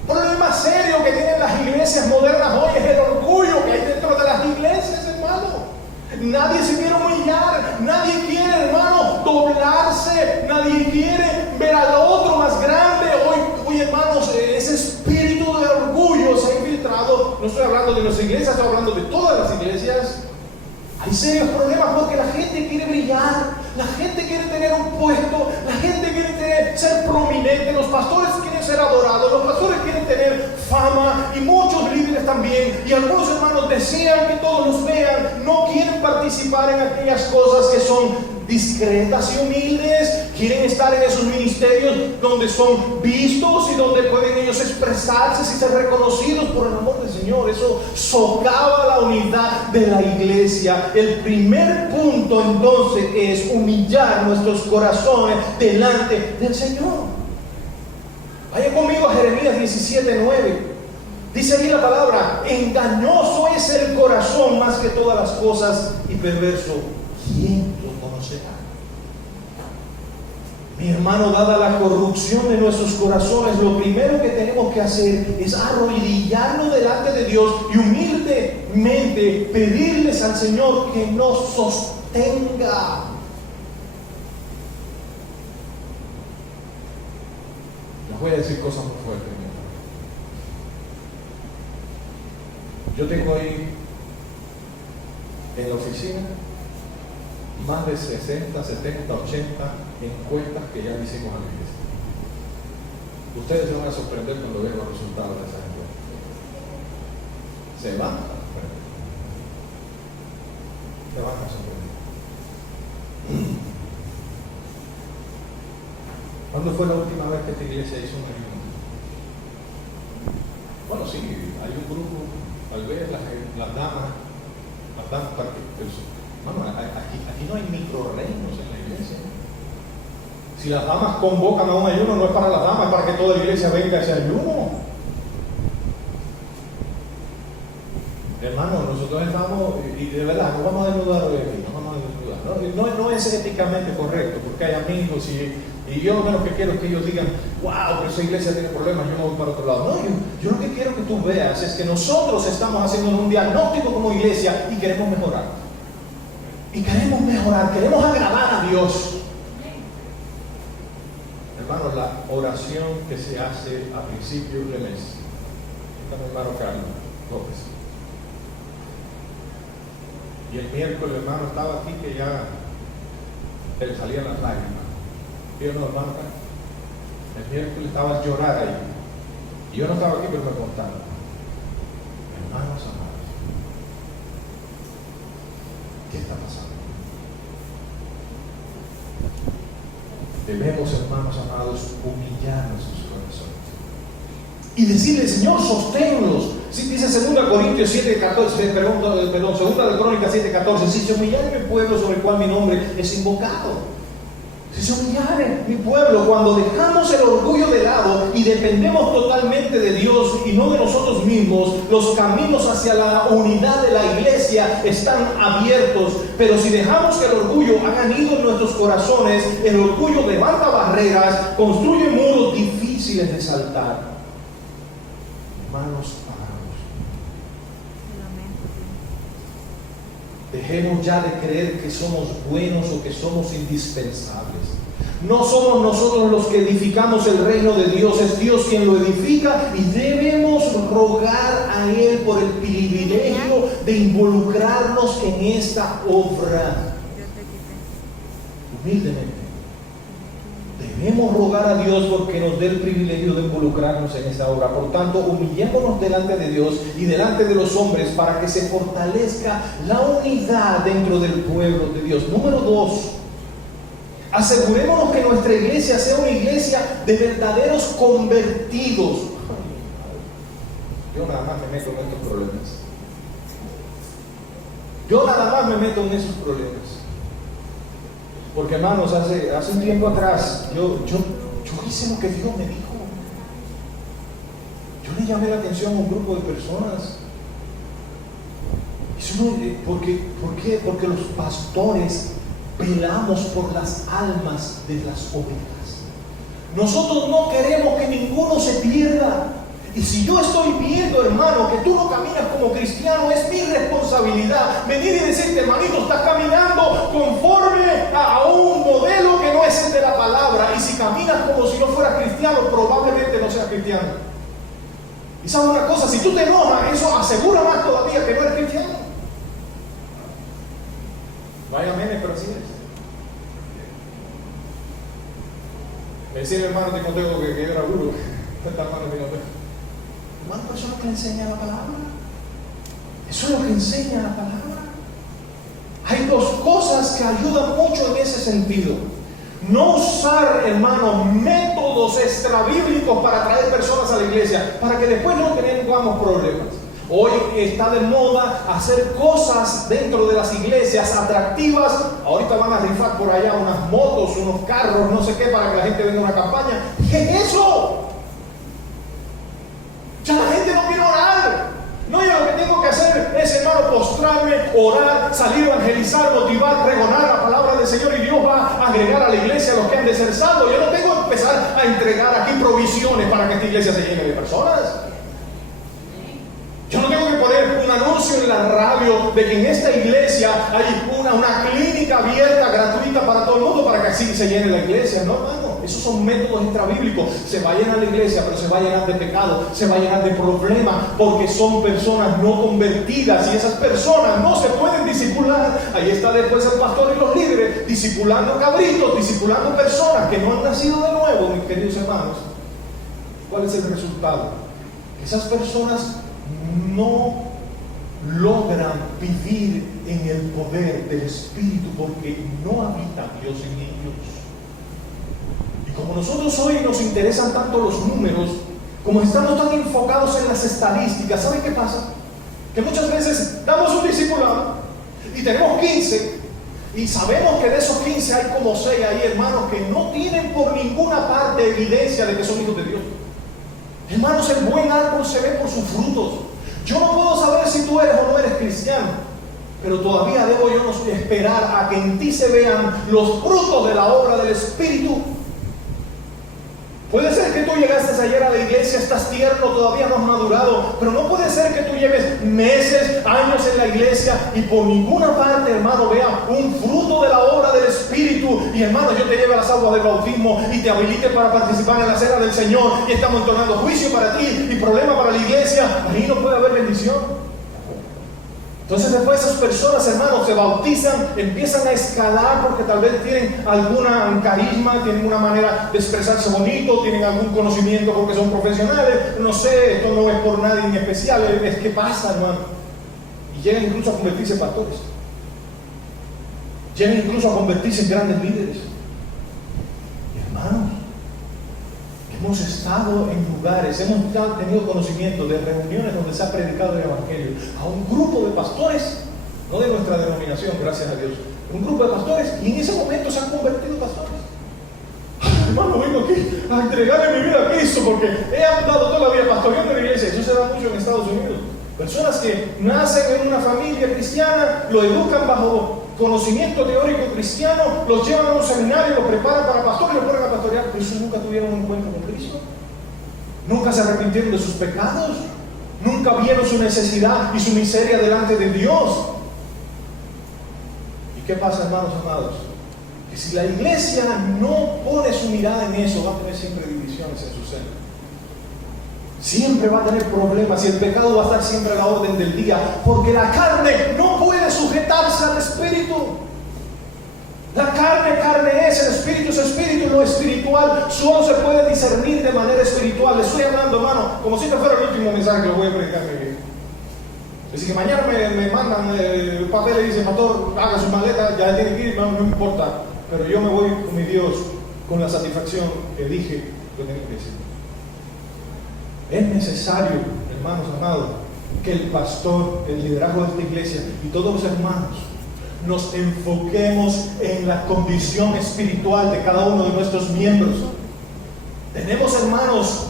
El problema serio que tienen las iglesias modernas hoy es el orgullo que hay dentro de las iglesias, hermano. Nadie se quiere humillar, nadie quiere, hermano, doblarse, nadie quiere ver al otro más grande. Hoy, hermanos, ese espíritu de orgullo se ha infiltrado. No estoy hablando de nuestra iglesia, estoy hablando de todas las iglesias. Hay serios problemas porque la gente quiere brillar, la gente quiere tener un puesto, la gente quiere ser prominente, los pastores quieren ser adorados, los pastores quieren tener fama y muchos líderes también, y algunos hermanos desean que todos los vean, no quieren participar en aquellas cosas que son discretas y humildes, quieren estar en esos ministerios donde son vistos y donde pueden ellos expresarse y ser reconocidos por el amor del Señor. Eso socava la unidad de la iglesia. El primer punto entonces es humillar nuestros corazones delante del Señor. Vaya conmigo a Jeremías 17:9. Dice ahí la palabra: engañoso es el corazón más que todas las cosas y perverso, ¿quién lo conocerá? Mi hermano, dada la corrupción de nuestros corazones, lo primero que tenemos que hacer es arrodillarnos delante de Dios y fuertemente pedirles al Señor que nos sostenga. Les voy a decir cosas muy fuertes. Yo tengo ahí en la oficina más de 60, 70, 80 encuestas que ya le hicimos a la iglesia. Ustedes se van a sorprender cuando vean los resultados de esas encuestas. Se van a sorprender. Se van a sorprender. ¿Cuándo fue la última vez que esta iglesia hizo una reunión? Bueno, sí, hay un grupo, tal vez las damas para que... Vamos, aquí no hay microreinos en la iglesia. Si las damas convocan a un ayuno, no es para las damas, es para que toda la iglesia venga a ese ayuno. Hermano, nosotros estamos, y de verdad, no vamos a desnudar hoy aquí, no vamos a desnudar. No es éticamente correcto, porque hay amigos y yo lo menos que quiero es que ellos digan, wow, pero esa iglesia tiene problemas, yo me voy para otro lado. No, yo lo que quiero que tú veas es que nosotros estamos haciendo un diagnóstico como iglesia y queremos mejorar. Y queremos mejorar, queremos agradar a Dios. Hermanos, la oración que se hace a principios de mes. Está mi hermano Carlos López. Y el miércoles, hermano, estaba aquí que ya le salían las lágrimas. ¿Sí o no, hermano Carlos? El miércoles estaba a llorar ahí. Y yo no estaba aquí, pero me contaron. Hermanos amados, ¿qué está pasando? Debemos, hermanos amados, humillar nuestros corazones y decirle, Señor, sosténlos. Si dice 2 Corintios 7:14, perdón, 2 de Crónicas 7:14, si se humillare mi pueblo sobre el cual mi nombre es invocado. Si se humillare mi pueblo, cuando dejamos el orgullo de lado y dependemos totalmente de Dios y no de nosotros mismos, los caminos hacia la unidad de la iglesia están abiertos. Pero si dejamos que el orgullo haga nido en nuestros corazones, el orgullo levanta barreras, construye muros difíciles de saltar. Hermanos amados, dejemos ya de creer que somos buenos o que somos indispensables. No somos nosotros los que edificamos el reino de Dios, es Dios quien lo edifica y debemos rogar a Él por el privilegio de involucrarnos en esta obra. Humildemente. Debemos rogar a Dios porque nos dé el privilegio de involucrarnos en esta obra. Por tanto, humillémonos delante de Dios y delante de los hombres para que se fortalezca la unidad dentro del pueblo de Dios. Número 2. Asegurémonos que nuestra iglesia sea una iglesia de verdaderos convertidos. Yo nada más me meto en estos problemas. Yo nada más me meto en esos problemas. Porque, hermanos, hace un tiempo atrás, yo hice lo que Dios me dijo. Yo le llamé la atención a un grupo de personas. ¿Por qué? Porque los pastores velamos por las almas de las ovejas. Nosotros no queremos que ninguno se pierda. Y si yo estoy viendo, hermano, que tú no caminas como cristiano, es mi responsabilidad venir y decirte, hermanito, estás caminando conforme a un modelo que no es el de la palabra. Y si caminas como si no fueras cristiano, probablemente no seas cristiano. Y sabes una cosa, si tú te enojas, eso asegura más todavía que no eres cristiano. Vaya amén, pero así es. Me decía el hermano Timoteo que era duro. Esta hermana Timoteo. Hermano, pero eso es lo que enseña la palabra. Eso es lo que enseña la palabra. Hay dos cosas que ayudan mucho en ese sentido. No usar, hermano, métodos extrabíblicos para traer personas a la iglesia, para que después no tengamos problemas. Hoy está de moda hacer cosas dentro de las iglesias atractivas. Ahorita van a rifar por allá unas motos, unos carros, no sé qué, para que la gente venga a una campaña. ¿Qué es eso? Ya la gente no quiere orar. No, yo lo que tengo que hacer es, hermano, postrarme, orar, salir a evangelizar, motivar, pregonar la palabra del Señor y Dios va a agregar a la iglesia a los que han de ser salvos. Yo no tengo que empezar a entregar aquí provisiones para que esta iglesia se llene de personas. Yo no tengo que poner una anuncio en la radio de que en esta iglesia hay una clínica abierta, gratuita para todo el mundo, para que así se llene la iglesia. No, hermano, esos son métodos extrabíblicos. Se va a llenar la iglesia, pero se va a llenar de pecado, se va a llenar de problemas, porque son personas no convertidas y esas personas no se pueden discipular. Ahí está después el pastor y los líderes discipulando cabritos, discipulando personas que no han nacido de nuevo, mis queridos hermanos. ¿Cuál es el resultado? Esas personas no logran vivir en el poder del Espíritu porque no habita Dios en ellos. Y como nosotros hoy nos interesan tanto los números, como estamos tan enfocados en las estadísticas, ¿saben qué pasa? Que muchas veces damos un discipulado y tenemos 15 y sabemos que de esos 15 hay como 6 ahí, hermanos, que no tienen por ninguna parte evidencia de que son hijos de Dios. Hermanos, el buen árbol se ve por sus frutos. Yo no puedo saber si tú eres o no eres cristiano, pero todavía debo yo esperar a que en ti se vean los frutos de la obra del Espíritu. Puede ser que tú llegaste ayer a la iglesia, estás tierno, todavía no has madurado, pero no puede ser que tú lleves meses, años en la iglesia y por ninguna parte, hermano, vea un fruto de la obra del Espíritu. Y hermano, yo te lleve a las aguas del bautismo y te habilite para participar en la cena del Señor y estamos entonando juicio para ti y problema para la iglesia. Ahí no puede haber bendición. Entonces después esas personas, hermanos, se bautizan, empiezan a escalar porque tal vez tienen alguna carisma, tienen una manera de expresarse bonito, tienen algún conocimiento porque son profesionales, no sé, esto no es por nadie en especial, es que pasa, hermano. Y llegan incluso a convertirse en pastores, llegan incluso a convertirse en grandes líderes. Y hermanos, hemos estado en lugares, hemos ya tenido conocimiento de reuniones donde se ha predicado el Evangelio a un grupo de pastores, no de nuestra denominación, gracias a Dios, un grupo de pastores, y en ese momento se han convertido pastores. Hermano, vengo aquí a entregarle mi vida a Cristo porque he andado toda la vida pastoreando en la iglesia. Eso se da mucho en Estados Unidos. Personas que nacen en una familia cristiana, lo educan bajo conocimiento teórico cristiano, los llevan a un seminario, los preparan para pastor y los ponen a pastorear, pero esos nunca tuvieron un encuentro con Cristo, nunca se arrepintieron de sus pecados, nunca vieron su necesidad y su miseria delante de Dios. ¿Y qué pasa, hermanos amados? Que si la iglesia no pone su mirada en eso, va a tener siempre divisiones en su seno. Siempre va a tener problemas y el pecado va a estar siempre a la orden del día, porque la carne no puede sujetarse al Espíritu. La carne es, el Espíritu es Espíritu, lo espiritual solo se puede discernir de manera espiritual. Le estoy hablando, hermano, como si este fuera el último mensaje que lo voy a predicar. Así que mañana me mandan el papel y dicen, pastor, haga su maleta, ya tiene que ir, no importa, pero yo me voy con mi Dios con la satisfacción que dije que tenía que decir. Es necesario, hermanos amados, que el pastor, el liderazgo de esta iglesia y todos los hermanos nos enfoquemos en la condición espiritual de cada uno de nuestros miembros. Tenemos hermanos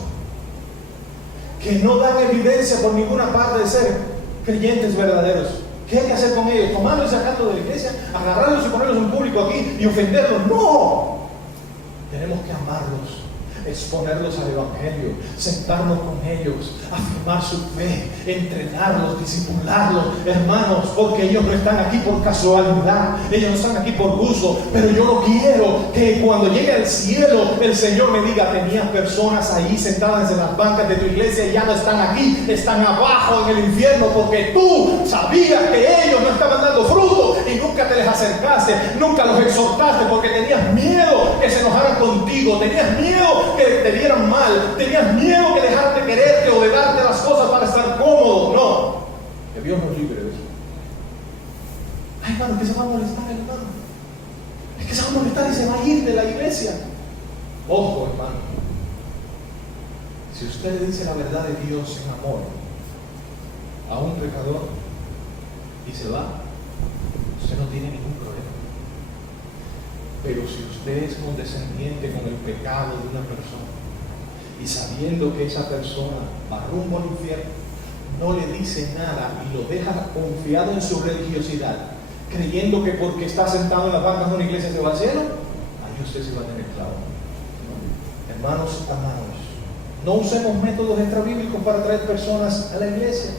que no dan evidencia por ninguna parte de ser creyentes verdaderos. ¿Qué hay que hacer con ellos? ¿Tomarlos y sacarlos de la iglesia? ¿Agarrarlos y ponerlos en público aquí y ofenderlos? ¡No! Tenemos que amarlos, exponerlos al Evangelio, sentarnos con ellos, afirmar su fe, entrenarlos, discipularlos, hermanos, porque ellos no están aquí por casualidad, ellos no están aquí por gusto, pero yo no quiero que cuando llegue al cielo el Señor me diga, tenías personas ahí sentadas en las bancas de tu iglesia y ya no están aquí, están abajo en el infierno porque tú sabías que ellos no estaban dando fruto y nunca te les acercaste, nunca los exhortaste porque tenías miedo que se enojaran contigo, tenías miedo que te dieran mal, tenías miedo que dejaran de quererte o de darte las cosas para estar cómodo. No, que Dios nos libre de eso. Ay, hermano, que se va a molestar, hermano, es que se va a molestar y se va a ir de la iglesia. Ojo, hermano, si usted le dice la verdad de Dios en amor a un pecador y se va, usted no tiene ningún problema. Pero si usted es condescendiente con el pecado de una persona y sabiendo que esa persona va rumbo al infierno, no le dice nada y lo deja confiado en su religiosidad, creyendo que porque está sentado en las bancas de una iglesia se va al cielo, ahí usted se va a tener claro. Hermanos amados, no usemos métodos extrabíblicos para traer personas a la iglesia.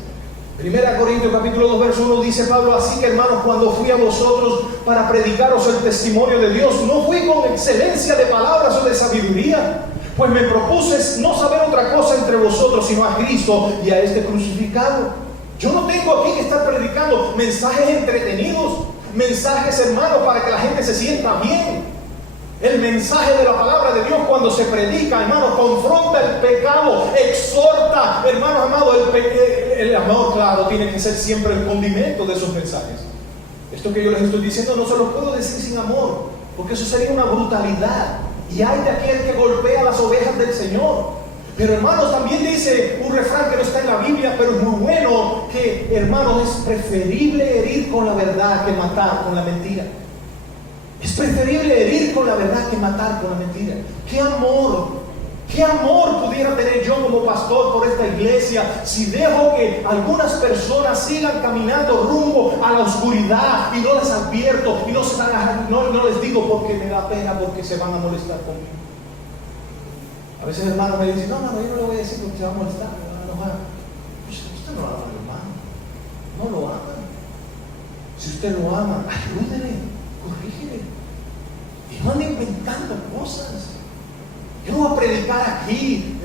Primera Corintios capítulo 2 verso 1 dice Pablo: así que hermanos, cuando fui a vosotros para predicaros el testimonio de Dios, no fui con excelencia de palabras o de sabiduría, pues me propuse no saber otra cosa entre vosotros sino a Cristo y a este crucificado. Yo no tengo aquí que estar predicando mensajes entretenidos, mensajes, hermanos, para que la gente se sienta bien. El mensaje de la palabra de Dios, cuando se predica, hermanos, confronta el pecado, exhorta, hermanos amados. El amor, claro, tiene que ser siempre el condimento de esos mensajes. Esto que yo les estoy diciendo no se lo puedo decir sin amor, porque eso sería una brutalidad. Y hay de aquel que golpea las ovejas del Señor. Pero hermanos, también dice un refrán que no está en la Biblia, pero es muy bueno, que hermanos, es preferible herir con la verdad que matar con la mentira. Es preferible herir con la verdad que matar con la mentira. ¡Qué amor pudiera tener yo como pastor por esta iglesia si dejo que algunas personas sigan caminando rumbo a la oscuridad y no les advierto y no les digo porque me da pena, porque se van a molestar conmigo? A veces el hermano me dice: no, hermano, yo no le voy a decir porque se va a molestar, me va a enojar. Pues usted no ama al hermano, no lo ama. Si usted lo ama, ayúdele, corrígele. Y no ande inventando cosas. Yo no voy a predicar aquí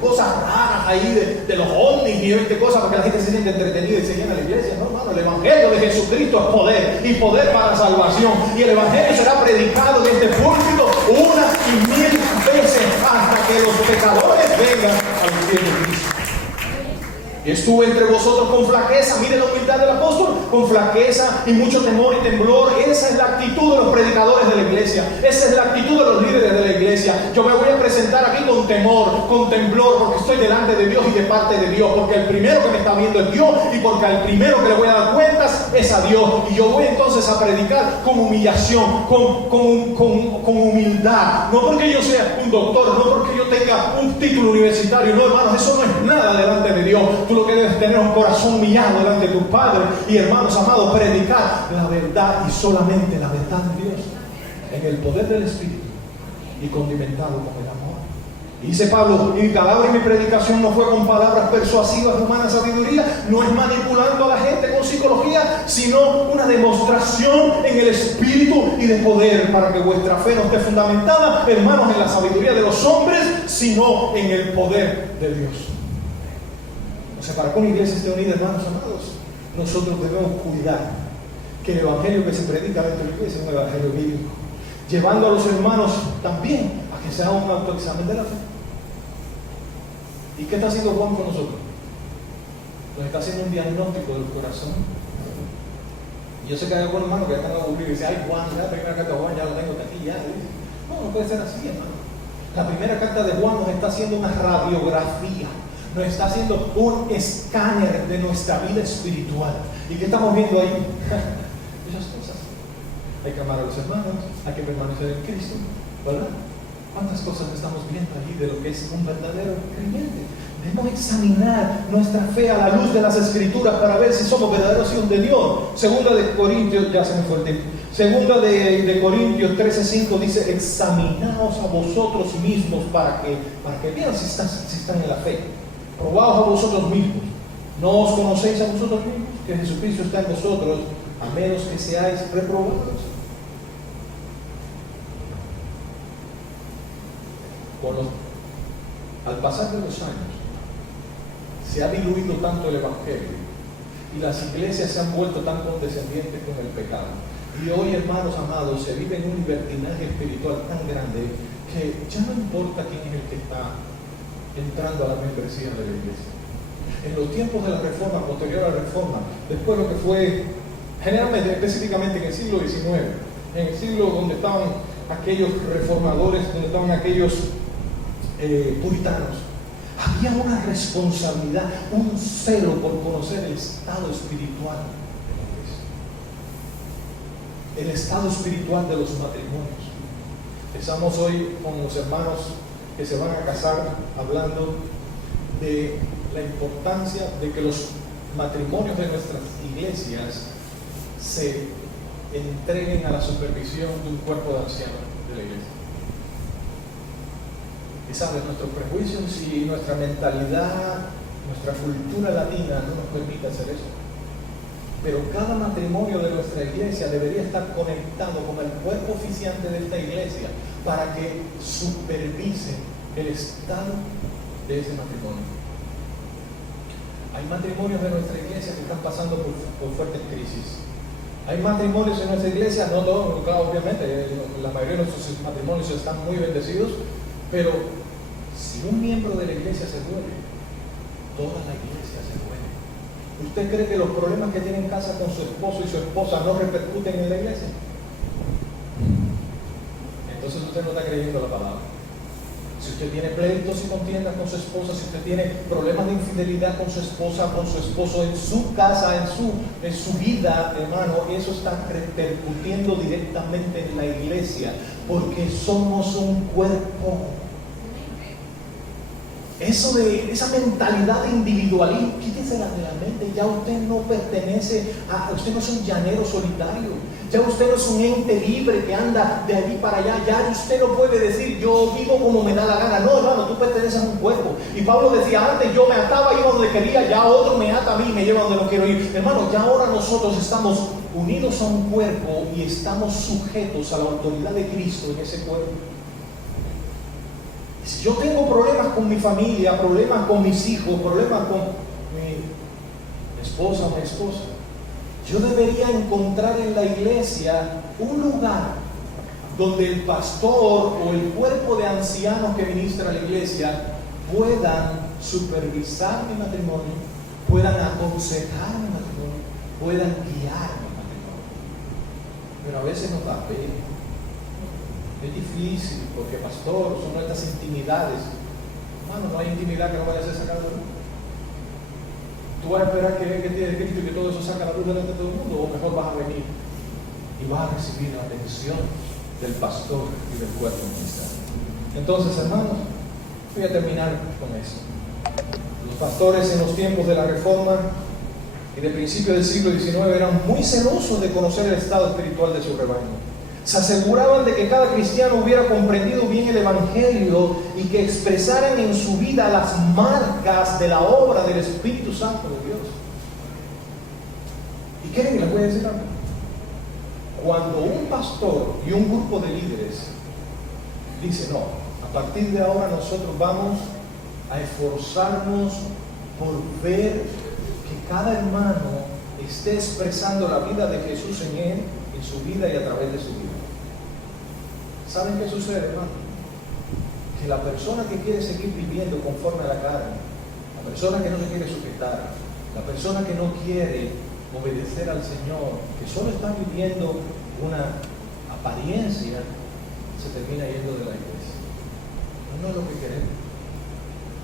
cosas raras ahí de los ovnis y 20 cosas para que la gente se sienta entretenida y se llene a la iglesia. No, hermano, el evangelio de Jesucristo es poder, y poder para salvación. Y el evangelio será predicado en este púlpito una y mil veces hasta que los pecadores vengan al cielo de Cristo. Y estuve entre vosotros con flaqueza. Mire la humildad del apóstol: con flaqueza y mucho temor y temblor. Esa es la actitud de los predicadores de la iglesia. Esa es la actitud de los líderes de la iglesia. Yo me voy a presentar aquí con temor, con temblor, porque estoy delante de Dios y de parte de Dios, porque el primero que me está viendo es Dios, y porque al primero que le voy a dar cuentas es a Dios. Y yo voy entonces a predicar con humillación, con humildad. No porque yo sea un doctor, no porque yo tenga un título universitario. No, hermanos, eso no es nada delante de Dios. Tú lo que debes tener un corazón humillado delante de tu Padre. Y hermanos amados, predicar la verdad y solamente la verdad de Dios, en el poder del Espíritu y condimentado con el amor. Y dice Pablo: y mi palabra y mi predicación no fue con palabras persuasivas de humana sabiduría, no es manipulando a la gente con psicología, sino una demostración en el Espíritu y de poder, para que vuestra fe no esté fundamentada, hermanos, en la sabiduría de los hombres, sino en el poder de Dios. O sea, para que una iglesia esté unida, hermanos amados, nosotros debemos cuidar que el evangelio que se predica dentro de la iglesia es un evangelio bíblico, llevando a los hermanos también a que se haga un autoexamen de la fe. ¿Y qué está haciendo Juan con nosotros? Nos está haciendo un diagnóstico del corazón. Y yo sé que hay algunos hermanos que están aburridos y dicen: ay, Juan, ya la primera carta de Juan ya lo tengo aquí ya. No, no puede ser así, hermano. La primera carta de Juan nos está haciendo una radiografía, nos está haciendo un escáner de nuestra vida espiritual. ¿Y qué estamos viendo ahí? Esas cosas. Hay que amar a los hermanos, hay que permanecer en Cristo, ¿verdad? ¿Cuántas cosas estamos viendo allí de lo que es un verdadero creyente? Debemos examinar nuestra fe a la luz de las Escrituras para ver si somos verdaderos hijos de Dios. Segunda de Corintios, ya se me fue el tiempo. Segunda de Corintios 13:5 dice: examinaos a vosotros mismos para que vean si están en la fe. Probaos a vosotros mismos. ¿No os conocéis a vosotros mismos? Que Jesucristo está en vosotros, a menos que seáis reprobados. Al pasar de los años, se ha diluido tanto el evangelio y las iglesias se han vuelto tan condescendientes con el pecado. Y hoy, hermanos amados, se vive en un libertinaje espiritual tan grande que ya no importa quién es el que está entrando a la membresía de la iglesia. En los tiempos de la reforma, posterior a la reforma, después lo que fue, generalmente, específicamente en el siglo XIX, en el siglo donde estaban aquellos reformadores, donde estaban aquellos puritanos, había una responsabilidad, un celo por conocer el estado espiritual de la iglesia, el estado espiritual de los matrimonios. Estamos hoy con los hermanos que se van a casar hablando de la importancia de que los matrimonios de nuestras iglesias se entreguen a la supervisión de un cuerpo de ancianos de la iglesia. Y sabes, nuestros prejuicios y nuestra mentalidad Nuestra cultura latina no nos permite hacer eso. Pero cada matrimonio de nuestra iglesia debería estar conectado con el cuerpo oficiante de esta iglesia para que supervise el estado de ese matrimonio. Hay matrimonios de nuestra iglesia que están pasando por fuertes crisis. Hay matrimonios en nuestra iglesia, no todos, claro, obviamente, la mayoría de nuestros matrimonios están muy bendecidos, pero si un miembro de la iglesia se duele, toda la iglesia se duele. ¿Usted cree que los problemas que tiene en casa con su esposo y su esposa no repercuten en la iglesia? Entonces usted no está creyendo la palabra. Si usted tiene pleitos y contiendas con su esposa, si usted tiene problemas de infidelidad con su esposa, con su esposo, en su casa, en su vida, hermano, eso está repercutiendo directamente en la iglesia, porque somos un cuerpo. Eso de esa mentalidad de individualismo, quítesela de la mente. Ya usted no pertenece usted no es un llanero solitario. Ya usted no es un ente libre que anda de allí para allá. Ya usted no puede decir, yo vivo como me da la gana. No, hermano, tú perteneces a un cuerpo. Y Pablo decía, antes yo me ataba, iba donde quería, ya otro me ata a mí y me lleva donde no quiero ir. Hermano, ya ahora nosotros estamos unidos a un cuerpo y estamos sujetos a la autoridad de Cristo en ese cuerpo. Si yo tengo problemas con mi familia, problemas con mis hijos, problemas con mi esposa o mi esposa, yo debería encontrar en la iglesia un lugar donde el pastor o el cuerpo de ancianos que ministra la iglesia puedan supervisar mi matrimonio, puedan aconsejar mi matrimonio, puedan guiar mi matrimonio. Pero a veces nos da pena. Es difícil porque, pastor, son nuestras intimidades. Hermano, no hay intimidad que no vaya a ser sacada de la luz. ¿Tú vas a esperar que tiene Cristo y que todo eso saque la luz delante de todo el mundo? ¿O mejor vas a venir y vas a recibir la bendición del pastor y del cuerpo ministerial? Entonces, hermanos, voy a terminar con eso. Los pastores en los tiempos de la Reforma y del principio del siglo XIX eran muy celosos de conocer el estado espiritual de su rebaño. Se aseguraban de que cada cristiano hubiera comprendido bien el Evangelio y que expresaran en su vida las marcas de la obra del Espíritu Santo de Dios. ¿Y quieren que les voy a decir algo? Cuando un pastor y un grupo de líderes dice, no, a partir de ahora nosotros vamos a esforzarnos por ver que cada hermano esté expresando la vida de Jesús en él, en su vida y a través de su vida. ¿Saben qué sucede, hermano? Que la persona que quiere seguir viviendo conforme a la carne, la persona que no se quiere sujetar, la persona que no quiere obedecer al Señor, que solo está viviendo una apariencia, se termina yendo de la iglesia. No es lo que queremos.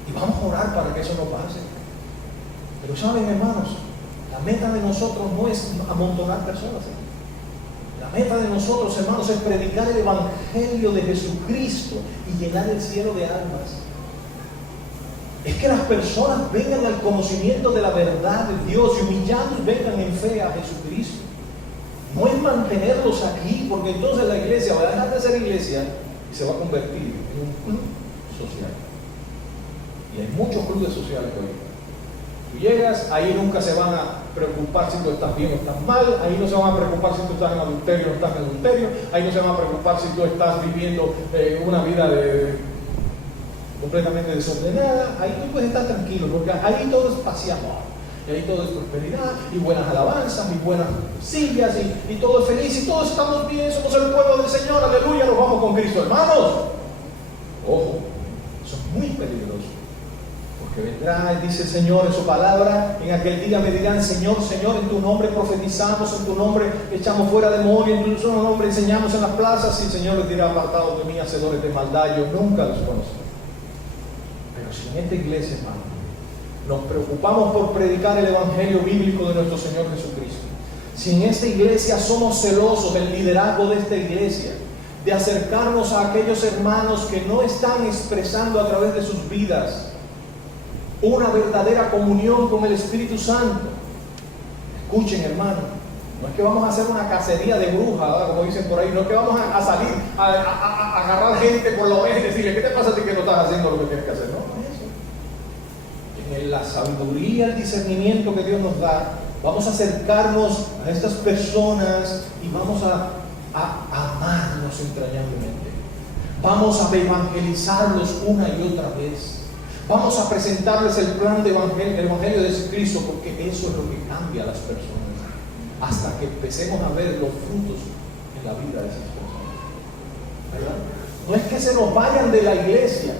Y vamos a orar para que eso no pase. Pero saben, hermanos, la meta de nosotros no es amontonar personas. La meta de nosotros, hermanos, es predicar el Evangelio de Jesucristo y llenar el cielo de almas. Es que las personas vengan al conocimiento de la verdad de Dios y humillados vengan en fe a Jesucristo. No es mantenerlos aquí, porque entonces la iglesia va a dejar de ser iglesia y se va a convertir en un club social. Y hay muchos clubes sociales hoy. Tú llegas, ahí nunca se van a preocupar si tú estás bien o estás mal, ahí no se van a preocupar si tú estás en adulterio o no estás en adulterio, ahí no se van a preocupar si tú estás viviendo una vida completamente desordenada. Ahí tú puedes estar tranquilo, porque ahí todo es paz y amor, y ahí todo es prosperidad, y buenas alabanzas, y buenas sillas, y todo es feliz, y todos estamos bien, somos el pueblo del Señor, aleluya, nos vamos con Cristo. Hermanos, ojo, eso es muy peligroso. Que vendrá, dice el Señor en su palabra, en aquel día me dirán, Señor, Señor, en tu nombre profetizamos, en tu nombre echamos fuera demonios, en tu nombre enseñamos en las plazas, y el Señor les dirá, apartados de mí, hacedores de maldad, yo nunca los conocí. Pero si en esta iglesia, hermano, nos preocupamos por predicar el Evangelio bíblico de nuestro Señor Jesucristo, si en esta iglesia somos celosos del liderazgo de esta iglesia, de acercarnos a aquellos hermanos que no están expresando a través de sus vidas una verdadera comunión con el Espíritu Santo. Escuchen, hermano, no es que vamos a hacer una cacería de brujas, ¿verdad? Como dicen por ahí, no es que vamos a salir a agarrar gente por la oreja y decirle, ¿qué te pasa a ti que no estás haciendo lo que tienes que hacer? No, no es eso. En en la sabiduría, el discernimiento que Dios nos da, vamos a acercarnos a estas personas y vamos a amarlos entrañablemente. Vamos a evangelizarlos una y otra vez. Vamos a presentarles el plan de el Evangelio de Jesucristo, porque eso es lo que cambia a las personas, hasta que empecemos a ver los frutos en la vida de esas personas, ¿verdad? No es que se nos vayan de la iglesia.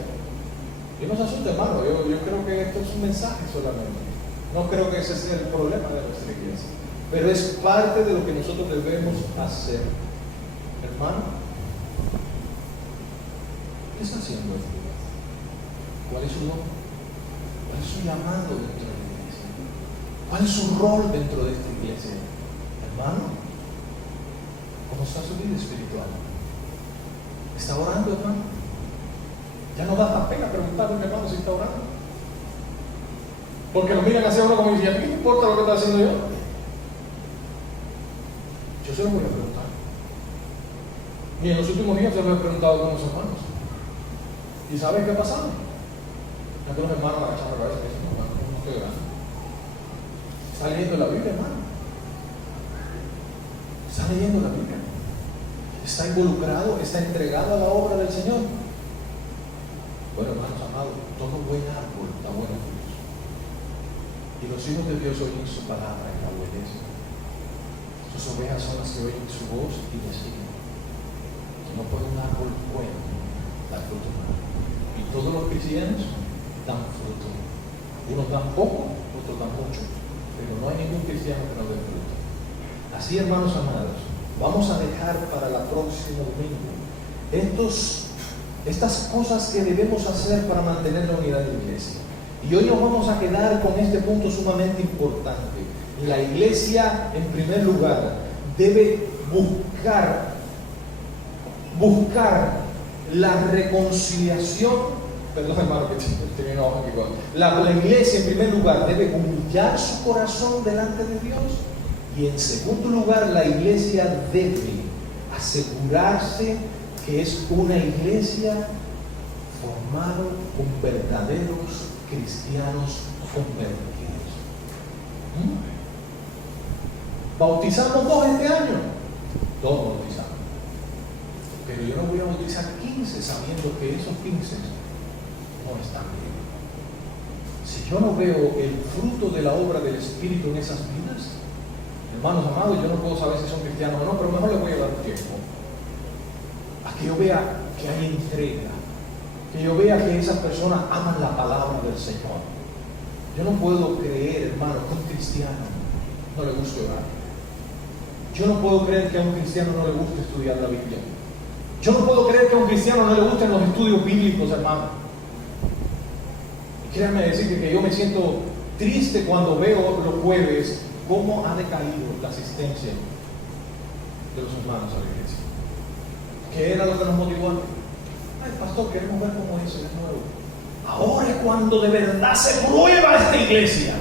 Yo no se asuste, hermano, yo creo que esto es un mensaje solamente. No creo que ese sea el problema de nuestra iglesia, pero es parte de lo que nosotros debemos hacer. Hermano, ¿qué está haciendo esto? ¿Cuál es su don? ¿Cuál es su llamado dentro de la iglesia? ¿Cuál es su rol dentro de esta iglesia? Hermano, ¿cómo está su vida espiritual? ¿Está orando, hermano? Ya no da hasta pena preguntarle a mi hermano si está orando, porque lo miran hacia uno como diciendo: ¿qué me importa lo que está haciendo yo? Yo se lo voy a preguntar. Y en los últimos días se lo he preguntado a algunos hermanos. ¿Y sabes qué ha pasado? Es que los hermanos agachan la cabeza y dicen: no, hermano, no estoy orando. Está leyendo la Biblia, hermano. Está leyendo la Biblia. Está involucrado, está entregado a la obra del Señor. Bueno, hermanos amados, todo buen árbol da buenos frutos. Y los hijos de Dios oyen su palabra y la obedecen. Sus ovejas son las que oyen su voz y le siguen. No puede un árbol bueno dar fruto malo. Y todos los cristianos dan fruto. Unos dan poco, otros dan mucho. Pero no hay ningún cristiano que no dé fruto. Así, hermanos amados, vamos a dejar para la próxima domingo estas cosas que debemos hacer para mantener la unidad de la iglesia. Y hoy nos vamos a quedar con este punto sumamente importante. La iglesia, en primer lugar, debe buscar la reconciliación. Perdón, hermano, que tiene hoja aquí. La iglesia, en primer lugar, debe humillar su corazón delante de Dios. Y en segundo lugar, la iglesia debe asegurarse que es una iglesia formada con verdaderos cristianos convertidos. ¿Bautizamos 2 este año? 2 bautizamos. Pero yo no voy a bautizar 15 sabiendo que esos 15 no están bien. Si yo no veo el fruto de la obra del Espíritu en esas vidas, hermanos amados, yo no puedo saber si son cristianos o no, pero mejor les voy a dar un tiempo a que yo vea que hay entrega, que yo vea que esas personas aman la palabra del Señor. Yo no puedo creer, hermano, que a un cristiano no le guste orar. Yo no puedo creer que a un cristiano no le guste estudiar la Biblia. Yo no puedo creer que a un cristiano no le gusten los estudios bíblicos, hermano. Y créanme decir que yo me siento triste cuando veo los jueves cómo ha decaído la asistencia de los hermanos a la iglesia. ¿Qué era lo que nos motivó? Ay, pastor, queremos ver cómo es de nuevo. Ahora es cuando de verdad se prueba esta iglesia.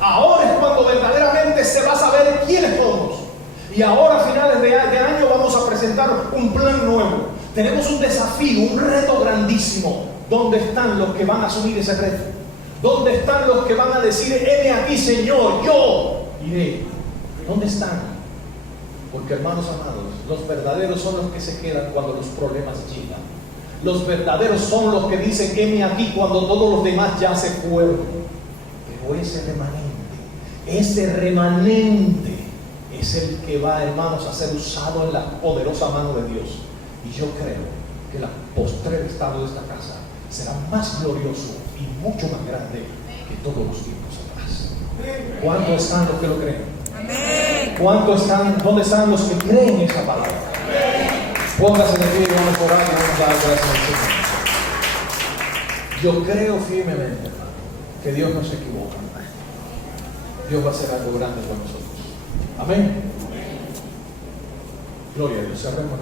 Ahora es cuando verdaderamente se va a saber quiénes somos. Y ahora, a finales de año, vamos a presentar un plan nuevo. Tenemos un desafío, un reto grandísimo. ¿Dónde están los que van a asumir ese reto? ¿Dónde están los que van a decir: heme aquí, Señor, yo iré? ¿Dónde están? Porque, hermanos amados, los verdaderos son los que se quedan cuando los problemas llegan. Los verdaderos son los que dicen: heme aquí, cuando todos los demás ya se fueron. Pero ese remanente es el que va, hermanos, a ser usado en la poderosa mano de Dios. Y yo creo que el postrer estado de esta casa será más glorioso y mucho más grande que todos los tiempos atrás. ¿Cuántos están los que lo creen? Amén. ¿Cuántos están? ¿Dónde están los que creen esa palabra? Amén. Póngase de pie y vamos a orar y vamos a dar gracias al Señor. Yo creo firmemente, hermano, que Dios no se equivoca. Dios va a hacer algo grande con nosotros. Amén. Gloria a Dios. Cerremos.